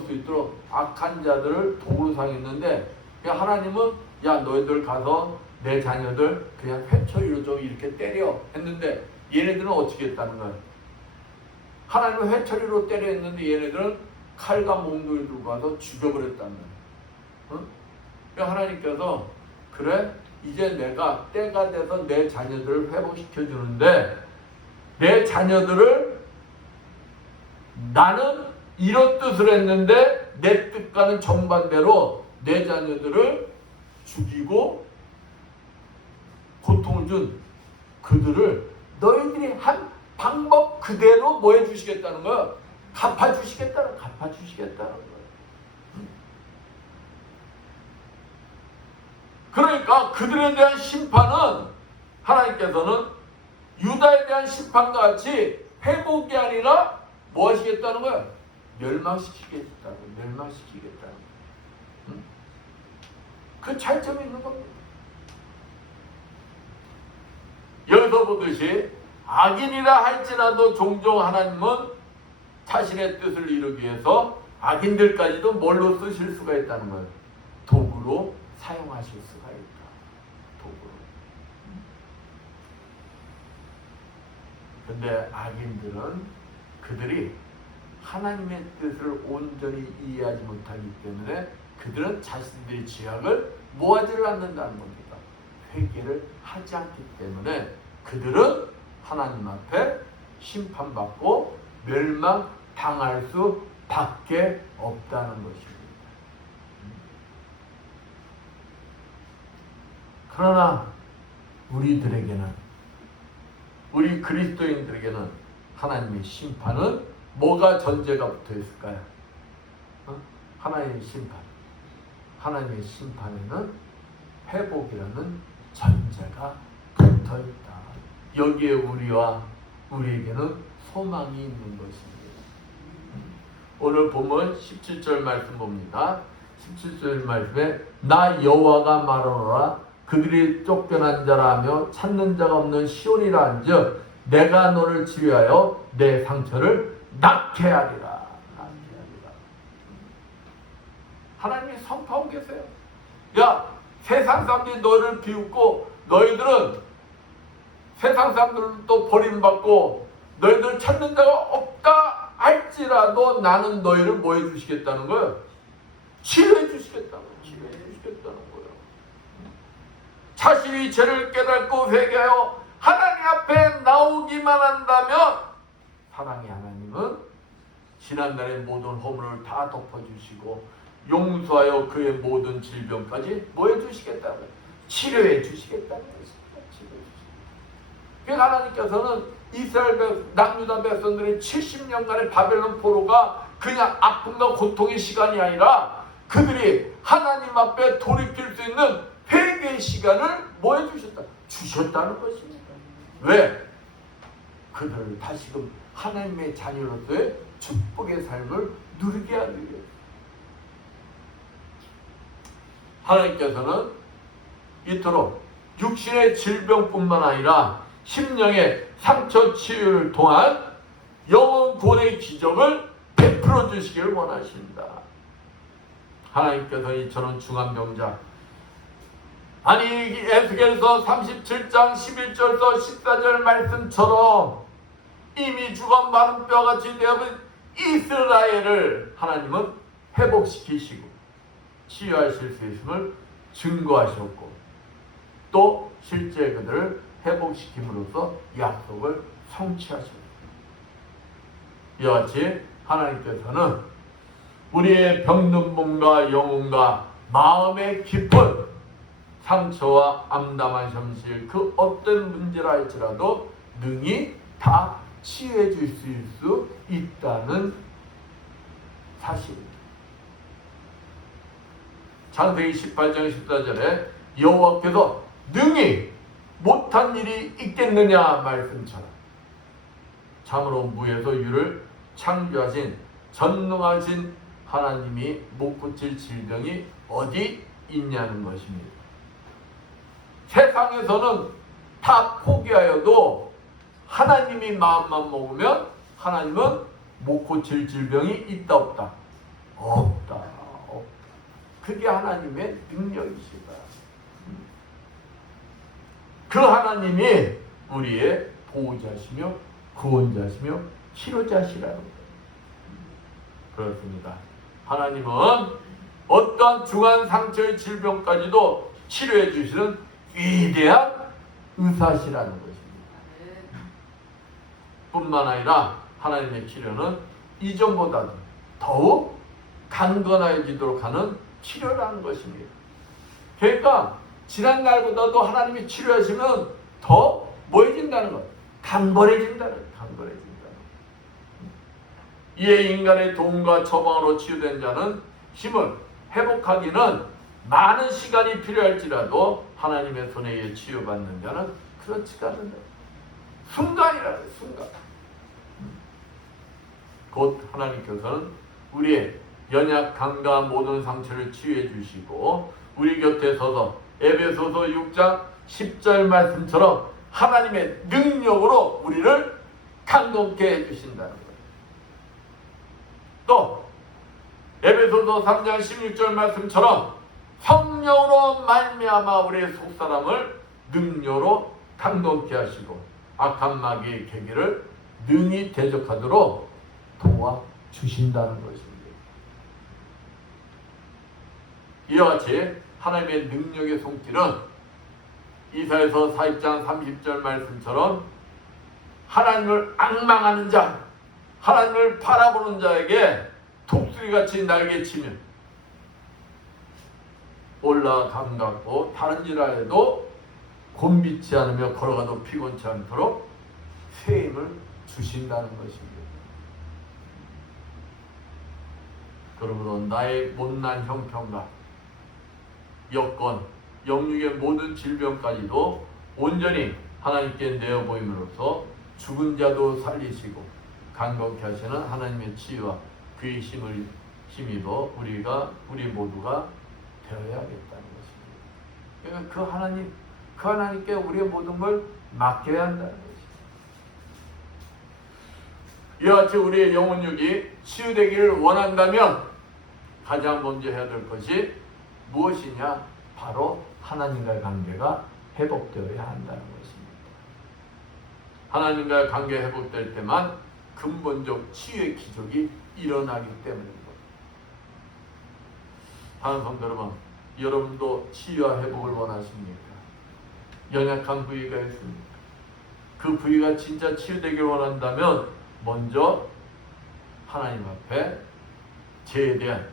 수 있도록 악한 자들을 도구로 사용했는데, 하나님은 야 너희들 가서 내 자녀들 그냥 회초리로 좀 이렇게 때려 했는데 얘네들은 어떻게 했다는 거야? 하나님은 회초리로 때려 했는데 얘네들은 칼과 몽둥이 들고 와서 죽여버렸다는 거야. 응? 하나님께서 그래 이제 내가 때가 돼서 내 자녀들을 회복시켜 주는데 내 자녀들을 나는 이런 뜻을 했는데 내 뜻과는 정반대로 내 자녀들을 죽이고 고통을 준 그들을 너희들이 한 방법 그대로 뭐 해주시겠다는 거야? 갚아주시겠다는 거야. 그러니까 그들에 대한 심판은 하나님께서는 유다에 대한 심판과 같이 회복이 아니라 뭐 하시겠다는 거야? 멸망시키겠다는 거야. 그 차이점이 있는 겁니다. 여기서 보듯이 악인이라 할지라도 종종 하나님은 자신의 뜻을 이루기 위해서 악인들까지도 뭘로 쓰실 수가 있다는 거예요. 도구로 사용하실 수가 있다. 도구로. 근데 악인들은 그들이 하나님의 뜻을 온전히 이해하지 못하기 때문에 그들은 자신들의 죄악을 모아지를 않는다는 겁니다. 회개를 하지 않기 때문에 그들은 하나님 앞에 심판받고 멸망당할 수밖에 없다는 것입니다. 그러나 우리들에게는, 우리 그리스도인들에게는 하나님의 심판은 뭐가 전제가 붙어 있을까요? 하나님의 심판. 하나님의 심판에는 회복이라는 전제가 붙어 있다. 여기에 우리에게는 소망이 있는 것입니다. 오늘 보면 17절 말씀 봅니다. 17절 말씀에 나 여호와가 말하노라 그들이 쫓겨난 자라며 찾는 자가 없는 시온이라 한즉 내가 너를 치유하여 내 상처를 낫게 하리라. 하나님이 선포하고 계세요. 야, 세상 사람들이 너를 비웃고 너희들은 세상 사람들은 또 버림받고 너희들 찾는 자가 없다 할지라도 나는 너희를 뭐 해주시겠다는 거예요? 치료해 주시겠다는 거예요. 자신이 죄를 깨닫고 회개하여 하나님 앞에 나오기만 한다면 사랑의 하나님은 지난날의 모든 허물을 다 덮어주시고 용서하여 그의 모든 질병까지 뭐 해주시겠다는 거예요? 치료해 주시겠다는 것입니다. 그래서 하나님께서는 이스라엘 남유다 백성들의 70년간의 바벨론 포로가 그냥 아픔과 고통의 시간이 아니라 그들이 하나님 앞에 돌이킬 수 있는 회개의 시간을 뭐 해주셨다? 주셨다는 것입니다. 왜? 그들을 다시금 하나님의 자녀로서의 축복의 삶을 누리게 하기 위해서. 하나님께서는 이토록 육신의 질병뿐만 아니라 심령의 상처 치유를 통한 영혼 구원의 기적을 베풀어 주시기를 원하십니다. 하나님께서 이처럼 중한 병자, 아니 에스겔서 37장 11절서 14절 말씀처럼 이미 죽어 마른 뼈같이 되어버린 이스라엘을 하나님은 회복시키시고 치유하실 수 있음을 증거하셨고, 또 실제 그들을 회복시킴으로써 약속을 성취하셨습니다. 이와 같이 하나님께서는 우리의 병든 몸과 영혼과 마음의 깊은 상처와 암담한 현실, 그 어떤 문제라 할지라도 능히 다 치유해 줄 수 있다는 사실입니다. 창세기 18장 14절에 여호와께서 능히 못한 일이 있겠느냐 말씀처럼 참으로 무에서 유를 창조하신 전능하신 하나님이 못 고칠 질병이 어디 있냐는 것입니다. 세상에서는 다 포기하여도 하나님이 마음만 먹으면 하나님은 못 고칠 질병이 있다 없다? 없다. 그게 하나님의 능력이시다. 그 하나님이 우리의 보호자시며 구원자시며 치료자시라는 거예요. 그렇습니다. 하나님은 어떠한 중한 상처의 질병까지도 치료해 주시는 위대한 의사시라는 것입니다. 뿐만 아니라 하나님의 치료는 이전보다도 더욱 강건해지도록 하는 치료라는 것입니다. 그러니까 지난 날보다도 하나님이 치료하시면 더 뭐해진다는 것, 강건해진다는 것. 이에 인간의 도움과 처방으로 치유된 자는 힘을 회복하기는 많은 시간이 필요할지라도 하나님의 손에 의해 치유받는 자는 그렇지가 않는다. 순간이라는 순간. 곧 하나님께서는 우리의 연약함과 모든 상처를 치유해 주시고 우리 곁에 서서 에베소서 6장 10절 말씀처럼 하나님의 능력으로 우리를 강건케 해주신다는 거예요. 또 에베소서 3장 16절 말씀처럼 성령으로 말미암아 우리의 속사람을 능력으로 강건케 하시고 악한 마귀의 계기를 능히 대적하도록 도와주신다는 것입니다. 이와 같이 하나님의 능력의 손길은 이사야서 40장 30절 말씀처럼 하나님을 앙망하는 자, 하나님을 바라보는 자에게 독수리같이 날개치며 올라감 같고 다른 일 해도 곤비치 않으며 걸어가도 피곤치 않도록 새 힘을 주신다는 것입니다. 그러므로 나의 못난 형편과 여건, 영육의 모든 질병까지도 온전히 하나님께 내어보임으로써 죽은 자도 살리시고 강건케 하시는 하나님의 치유와 그의 힘을 힘입어 우리 모두가 되어야겠다는 것입니다. 그러니까 그 하나님께 우리의 모든 걸 맡겨야 한다는 것입니다. 이와 같이 우리의 영혼육이 치유되기를 원한다면 가장 먼저 해야 될 것이 무엇이냐? 바로 하나님과의 관계가 회복되어야 한다는 것입니다. 하나님과의 관계가 회복될 때만 근본적 치유의 기적이 일어나기 때문입니다. 다른 성도 여러분, 여러분도 치유와 회복을 원하십니까? 연약한 부위가 있습니까? 그 부위가 진짜 치유되길 원한다면 먼저 하나님 앞에 죄에 대한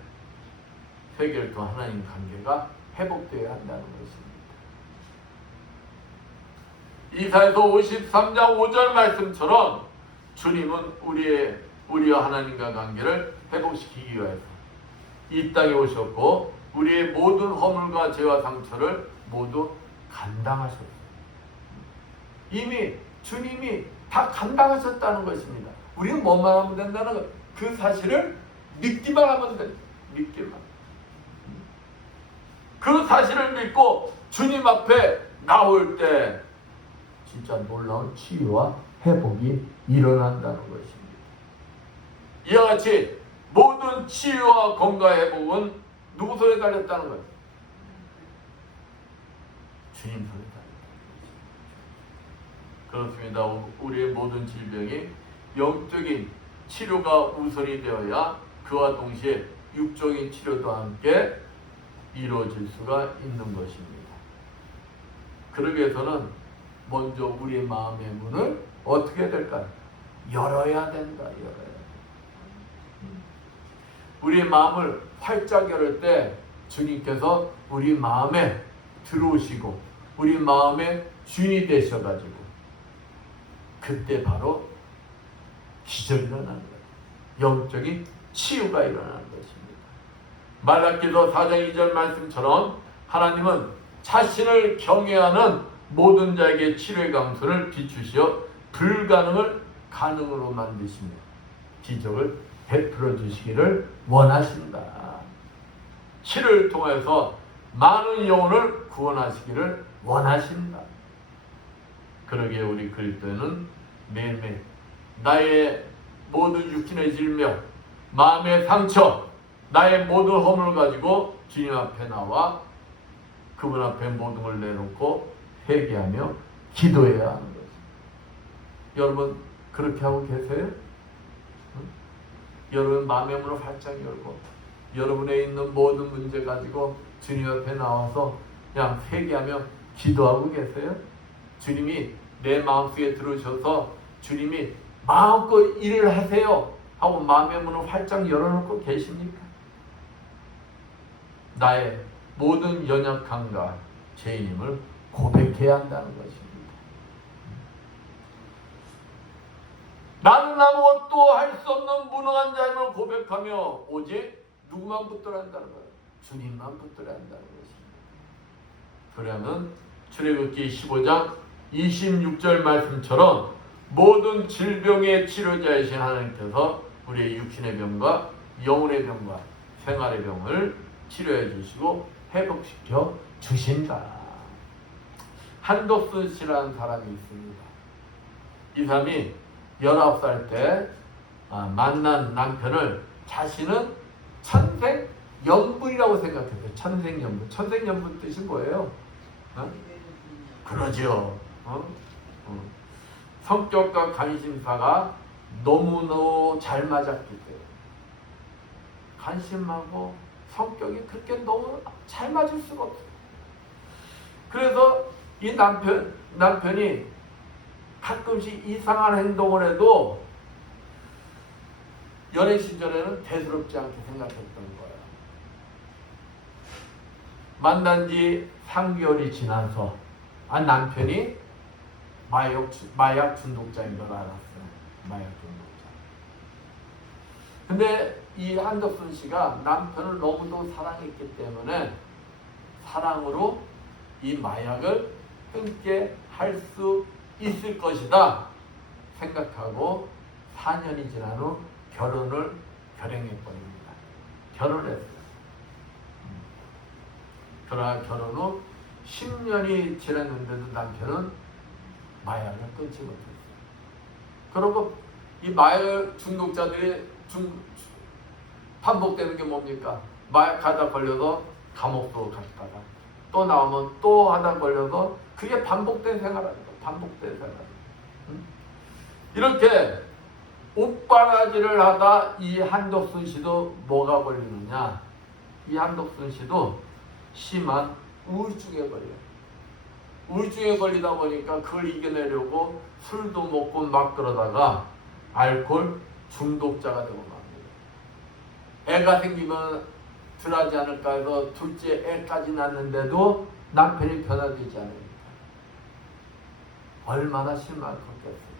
회개를 통한 하나님 관계가 회복되어야 한다는 것입니다. 이사야서 53장 5절 말씀처럼 주님은 우리와 하나님과 관계를 회복시키기 위해서 이 땅에 오셨고 우리의 모든 허물과 죄와 상처를 모두 감당하셨어요. 이미 주님이 다 감당하셨다는 것입니다. 우리는 뭐만 하면 된다는 것, 그 사실을 믿기만 하면 됩니다. 믿기만. 그 사실을 믿고 주님 앞에 나올 때 진짜 놀라운 치유와 회복이 일어난다는 것입니다. 이와 같이 모든 치유와 건강 회복은 누구 손에 달렸다는 거예요? 주님 손에 달렸다. 그렇습니다. 우리의 모든 질병이 영적인 치료가 우선이 되어야 그와 동시에 육적인 치료도 함께 이루어질 수가 있는 것입니다. 그러기 위해서는 먼저 우리의 마음의 문을 어떻게 해야 될까요? 열어야 된다. 열어야 된다. 우리의 마음을 활짝 열을 때 주님께서 우리 마음에 들어오시고 우리 마음의 주인이 되셔가지고 그때 바로 기적이 일어나는 거예요. 영적인 치유가 일어나는 것입니다. 말라기서 4장 2절 말씀처럼 하나님은 자신을 경외하는 모든 자에게 치료의 강수를 비추시어 불가능을 가능으로 만드시며 기적을 베풀어 주시기를 원하신다. 치료를 통해서 많은 영혼을 구원하시기를 원하신다. 그러기에 우리 그리스도인은 매일매일 나의 모든 육신의 질병, 마음의 상처, 나의 모든 허물을 가지고 주님 앞에 나와 그분 앞에 모든 걸 내놓고 회개하며 기도해야 하는 것입니다. 여러분 그렇게 하고 계세요? 응? 여러분 마음의 문을 활짝 열고 여러분에 있는 모든 문제 가지고 주님 앞에 나와서 그냥 회개하며 기도하고 계세요? 주님이 내 마음속에 들어오셔서 주님이 마음껏 일을 하세요 하고 마음의 문을 활짝 열어놓고 계십니까? 나의 모든 연약함과 죄인임을 고백해야 한다는 것입니다. 나는 아무것도 할 수 없는 무능한 자임을 고백하며 오직 누구만 붙들어야 한다는 거예요? 주님만 붙들어야 한다는 것입니다. 그러면 출애굽기 15장 26절 말씀처럼 모든 질병의 치료자이신 하나님께서 우리의 육신의 병과 영혼의 병과 생활의 병을 치료해 주시고 회복시켜 주신다. 한덕순 씨라는 사람이 있습니다. 이 사람이 19살 때 만난 남편을 자신은 천생연분이라고 생각했어요. 천생연분. 천생연분 뜻이 뭐예요? 그러죠. 성격과 관심사가 너무너무 잘 맞았기 때문에 관심하고 성격이 그렇게 너무 잘 맞을 수가 없어요. 그래서 이 남편이 가끔씩 이상한 행동을 해도 연애 시절에는 대수롭지 않게 생각했던 거예요. 만난 지 3개월이 지나서 남편이 마약 중독자인 걸 알았어요. 마약 중독자. 근데 이 한덕순 씨가 남편을 너무도 사랑했기 때문에 사랑으로 이 마약을 끊게 할 수 있을 것이다 생각하고 4년이 지난 후 결혼을 결행해버립니다. 결혼했어요. 그러나 결혼 후 10년이 지났는데도 남편은 마약을 끊지 못했어요. 그리고 이 마약 중독자들이 반복되는 게 뭡니까? 마약하다 걸려서 감옥도 갔다가 또 나오면 또 하다 걸려서 그게 반복된 생활입니다. 반복된 생활. 이렇게 옷바라지를 하다 이 한덕순 씨도 뭐가 걸리느냐? 이 한덕순 씨도 심한 우울증에 걸려요. 우울증에 걸리다 보니까 그걸 이겨내려고 술도 먹고 막 그러다가 알코올 중독자가 되고 맙니다. 애가 생기면 덜하지 않을까 해서 둘째 애까지 낳는데도 남편이 변화되지 않습니다. 얼마나 실망했겠어요.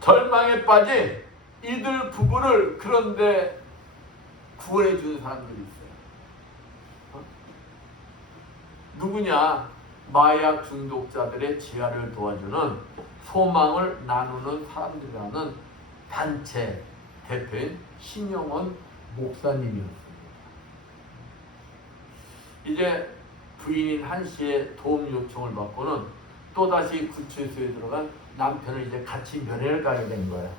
절망에 빠진 이들 부부를 그런데 구원해 주는 사람들이 있어요. 누구냐? 마약 중독자들의 지하를 도와주는 소망을 나누는 사람들이라는 단체 대표인 신영원 목사님이었습니다. 이제 부인인 한씨의 도움 요청을 받고는 또다시 구치소에 들어간 남편을 이제 같이 면회를 가게 된 거예요.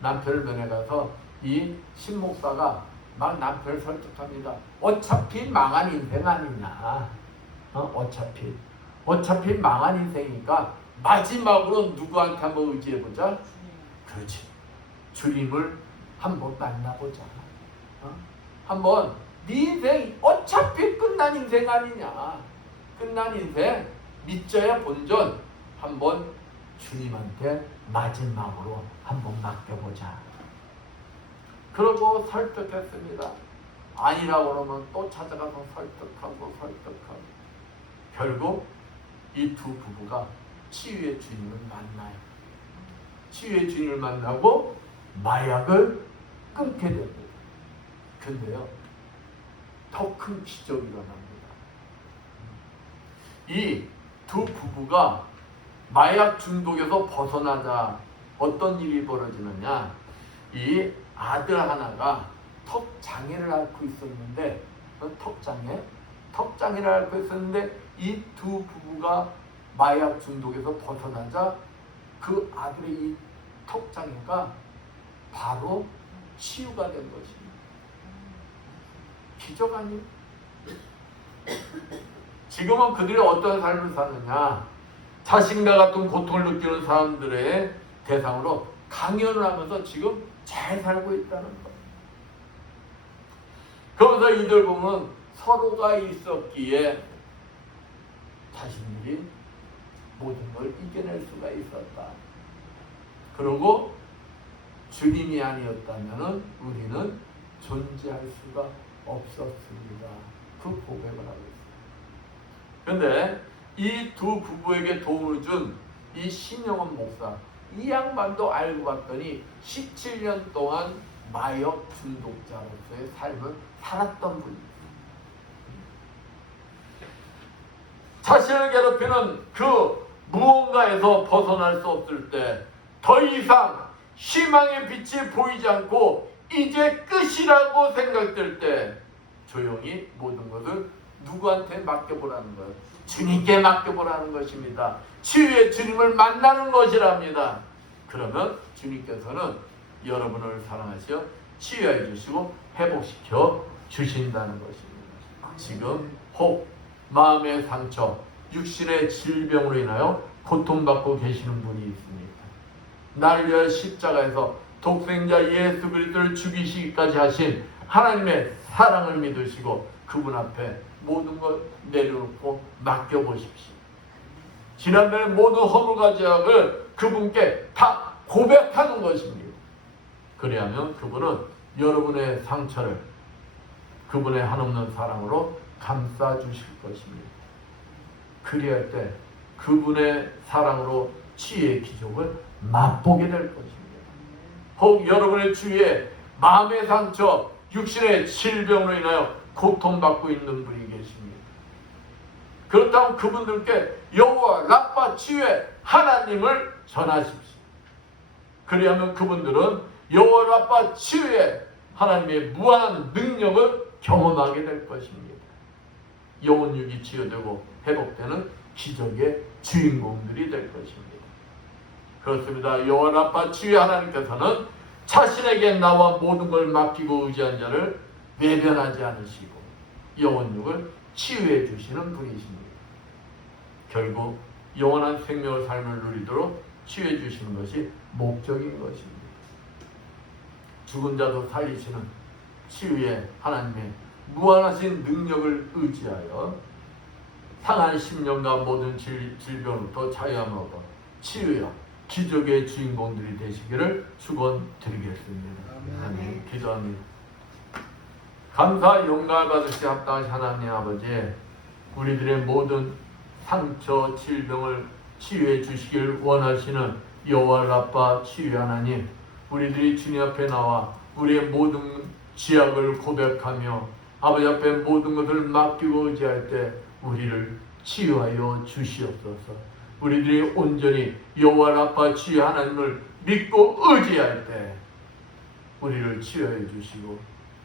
남편을 면회 가서 이 신목사가 막 남편을 설득합니다. 어차피 망한 인생 아니냐. 어차피 망한 인생이니까 마지막으로 누구한테 한번 의지해보자. 그렇지. 주님을 한번 만나보자. 한번 네 인생 어차피 끝난 인생 아니냐. 끝난 인생 믿져야 본전 한번 주님한테 마지막으로 한번 맡겨보자. 그러고 설득했습니다. 아니라고 그러면 또 찾아가서 설득하고 결국 이 두 부부가 치유의 주님을 만나요. 치유의 주님을 만나고 마약을 끊게 됩니다. 근데요, 더 큰 기적이 일어납니다. 이 두 부부가 마약 중독에서 벗어나자 어떤 일이 벌어지느냐. 이 아들 하나가 턱장애를 앓고 있었는데, 턱장애를 앓고 있었는데 이 두 부부가 마약 중독에서 벗어나자 그 아들의 이 턱장애가 바로 치유가 된 것입니다. 기적 아니에요? 지금은 그들이 어떤 삶을 사느냐. 자신과 같은 고통을 느끼는 사람들의 대상으로 강연을 하면서 지금 잘 살고 있다는 거예요. 그러면서 이들 보면 서로가 있었기에 자신들이 모든 걸 이겨낼 수가 있었다. 그리고 주님이 아니었다면 우리는 존재할 수가 없었습니다. 그 고백을 하고 있습니다. 그런데 이 두 부부에게 도움을 준 이 신영원 목사, 이 양반도 알고 봤더니 17년 동안 마약 중독자로서의 삶을 살았던 분입니다. 자신을 괴롭히는 그 무언가에서 벗어날 수 없을 때 더 이상 희망의 빛이 보이지 않고 이제 끝이라고 생각될 때 조용히 모든 것을 누구한테 맡겨보라는 거예요. 주님께 맡겨보라는 것입니다. 치유의 주님을 만나는 것이랍니다. 그러면 주님께서는 여러분을 사랑하시어 치유해 주시고 회복시켜 주신다는 것입니다. 지금 혹 마음의 상처, 육신의 질병으로 인하여 고통받고 계시는 분이 있습니다. 나를 위하여 십자가에서 독생자 예수 그리스도를 죽이시기까지 하신 하나님의 사랑을 믿으시고 그분 앞에 모든 것 내려놓고 맡겨보십시오. 지난번에 모든 허물과 죄악을 그분께 다 고백하는 것입니다. 그래야면 그분은 여러분의 상처를 그분의 한없는 사랑으로 감싸주실 것입니다. 그리할 때 그분의 사랑으로 치유의 기적을 맛보게 될 것입니다. 혹 여러분의 주위에 마음의 상처, 육신의 질병으로 인하여 고통받고 있는 분이 계십니다. 그렇다면 그분들께 여호와 라파 치유의 하나님을 전하십시오. 그리하면 그분들은 여호와 라파 치유의 하나님의 무한한 능력을 경험하게 될 것입니다. 영혼육이 치유되고 회복되는 기적의 주인공들이 될 것입니다. 그렇습니다. 여호와 라파 치유의 하나님께서는 자신에게 나와 모든 걸 맡기고 의지한 자를 외면하지 않으시고 영혼육을 치유해 주시는 분이십니다. 결국 영원한 생명의 삶을 누리도록 치유해 주시는 것이 목적인 것입니다. 죽은 자도 살리시는 치유의 하나님의 무한하신 능력을 의지하여 상한 심령과 모든 질병으로부터 자유함으로써 치유여 기적의 주인공들이 되시기를 축원드리겠습니다. 아멘. 기도합니다. 감사 영광을 받으시 합당하신 하나님 아버지, 우리들의 모든 상처 질병을 치유해 주시길 원하시는 여호와 라파 치유 하나님, 우리들이 주님 앞에 나와 우리의 모든 지약을 고백하며 아버지 앞에 모든 것을 맡기고 의지할 때 우리를 치유하여 주시옵소서. 우리들이 온전히 여호와 라파 치유 하나님을 믿고 의지할 때 우리를 치유해 주시고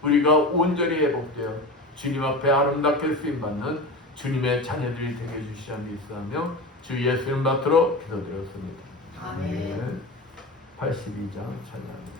우리가 온전히 회복되어 주님 앞에 아름답게 쓰임받는 주님의 자녀들이 되게 해주시자 믿사하며 주 예수님 받들어 기도드렸습니다. 아멘. 82장 찬양합니다.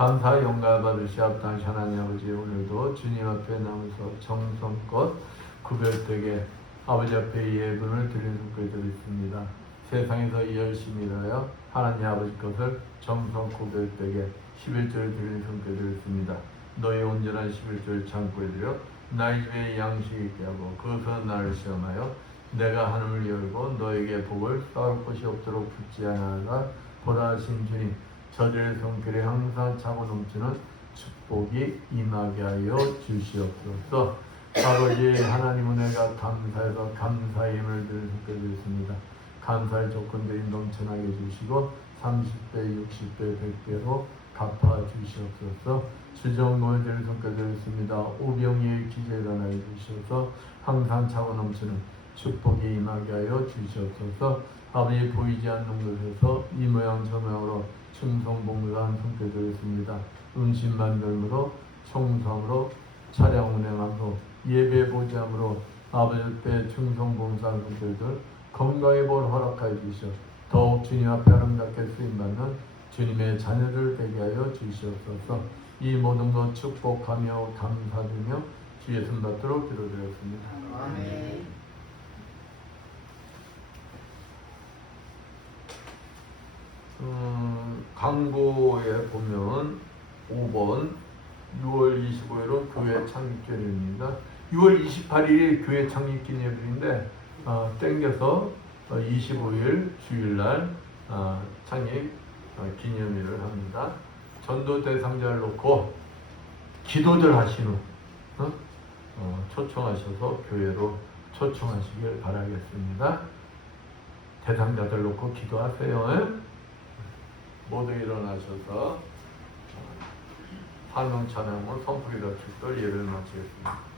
감사 영광 받으시옵소서. 하나님 아버지, 오늘도 주님 앞에 나와서 정성껏 구별되게 아버지 앞에 예물을 드리는 손길들이 있습니다. 세상에서 열심히 일하여 하나님 아버지 것을 정성 구별되게 11조를 드리는 손길들이 있습니다. 너의 온전한 11조를 창고에 들여 나의 집에 양식이 있게 하고 그것은 나를 시험하여 내가 하늘을 열고 너에게 복을 쌓을 것이 없도록 붙지 않아가 보라 하신 주님, 저들의 손길에 항상 차고 넘치는 축복이 임하게 하여 주시옵소서. 아버지 하나님, 은혜가 감사해서 감사의 힘을 드리는 손길이 있습니다. 감사의 조건들이 넘쳐나게 해주시고 30배, 60배, 100배로 갚아 주시옵소서. 주정을 드릴 손길이 있습니다. 오병이의 기제에 일어나게 주시옵소서. 항상 차고 넘치는 축복이 임하게 하여 주시옵소서. 아버지, 보이지 않는 곳에서 이 모양 저 모양으로 충성봉사한 손길들이 있습니다. 음식 만들므로, 청소함으로, 차량 운행함으로, 예배 보좌함으로 아버지 앞에 충성봉사한 손길들 건강의 볼 허락하여 주시어 더욱 주님 앞에 아름답게 쓰임받는 주님의 자녀들 되게 하여 주시옵소서. 이 모든 것 축복하며 감사드리며 주 예수 받도록 기도드렸습니다. 아멘. 광고에 보면 5번 6월 25일은 교회 창립기념일입니다. 6월 28일이 교회 창립기념일인데 땡겨서 25일 주일날 창립 기념일을 합니다. 전도 대상자를 놓고 기도들 하시는 초청하셔서 교회로 초청하시길 바라겠습니다. 대상자들 놓고 기도하세요. 모두 일어나셔서 환영 찬양으로 선포기도 축도 예배를 마치겠습니다.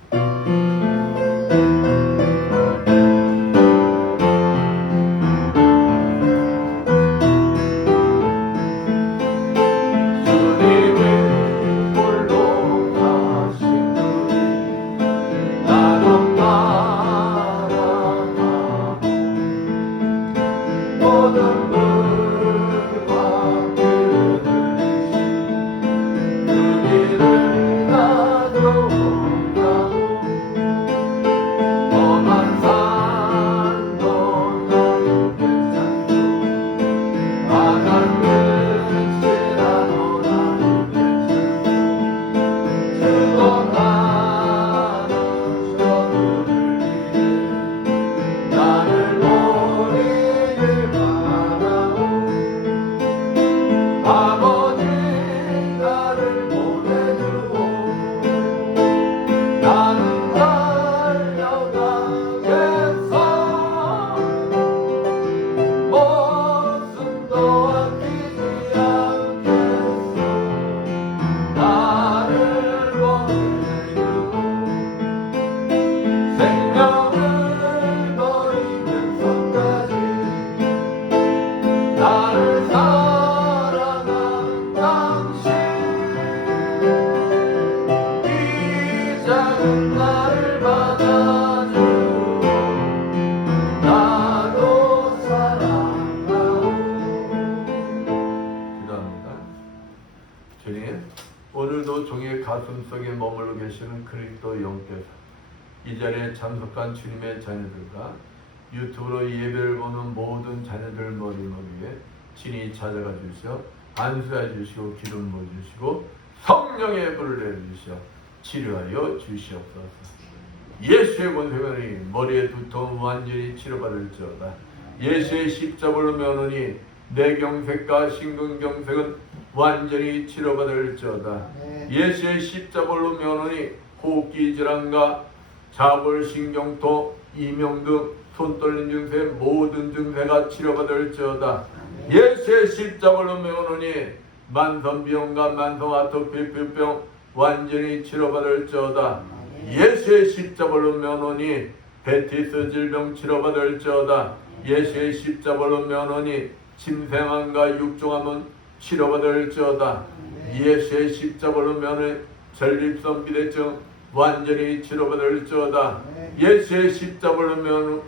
오늘도 종의 가슴속에 머물러 계시는 그리스도 영께서 이 자리에 참석한 주님의 자녀들과 유튜브로 예배를 보는 모든 자녀들 머리머리에 친히 찾아가 주시어 안수해 주시고 기름 부어 주시고 성령의 불을 내주시어 치료하여 주시옵소서. 예수의 권세면이 머리의 두통은 완전히 치료받을지어다. 예수의 십자가로 면하니 뇌경색과 심근경색은 완전히 치료받을지어다. 예수의 십자가로 면하니 호흡기 질환과 자골신경통, 이명 등 손 떨린 증세 모든 증세가 치료받을지어다. 예수의 십자가로 면하니 만성비염과 만성 아토피병 완전히 치료받을지어다. 예수의 십자가로 면하니 베티스 질병 치료받을지어다. 예수의 십자가로 면하니 침생암과 육종암은 치료받을지어다. 예수의 십자가로 면하니 전립선 비대증 완전히 치료받을지어다. 예수의 십자가로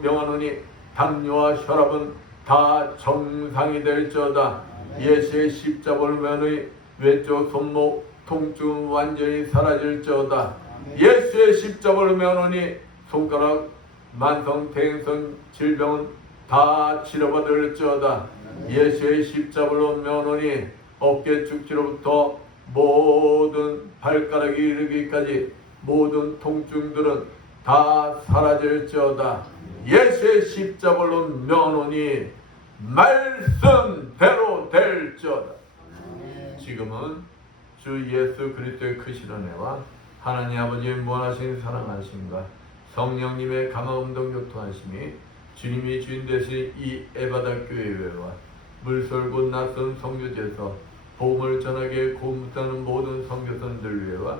명하노니 당뇨와 혈압은 다 정상이 될지어다. 예수의 십자가로 면하니 왼쪽 손목 통증은 완전히 사라질지어다. 예수의 십자가로 면하니 손가락 만성 대행성 질병은 다 치료받을지어다. 예수의 십자가로 면하니 어깨 축지로부터 모든 발가락이 이르기까지 모든 통증들은 다 사라질지어다. 예수의 십자가로 면하니 말씀대로 될지어다. 지금은 주 예수 그리스도의 크신 은혜와 하나님 아버지의 무한하신 사랑하심과 성령님의 감화음동 교통하심이 주님이 주인 되신 이 에바다 교회와 물설고 낯선 선교지에서 복음을 전하게 고문하는 모든 선교사들 위해와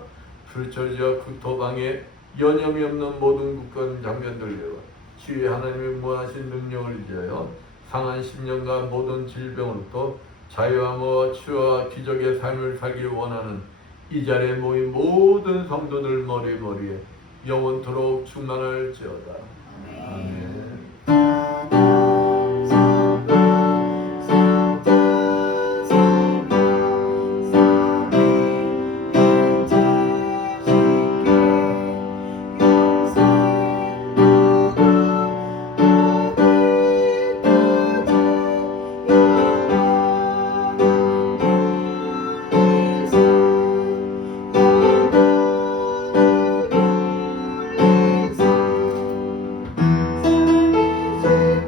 불철지와 구토방에 여념이 없는 모든 국가 장면들 위해와 주의 하나님의 무한하신 능력을 의지하여 상한 심령과 모든 질병으로부터 자유함과 치유와 기적의 삶을 살길 원하는 이 자리에 모인 모든 성도들 머리머리에 영원토록 충만할지어다. 아멘.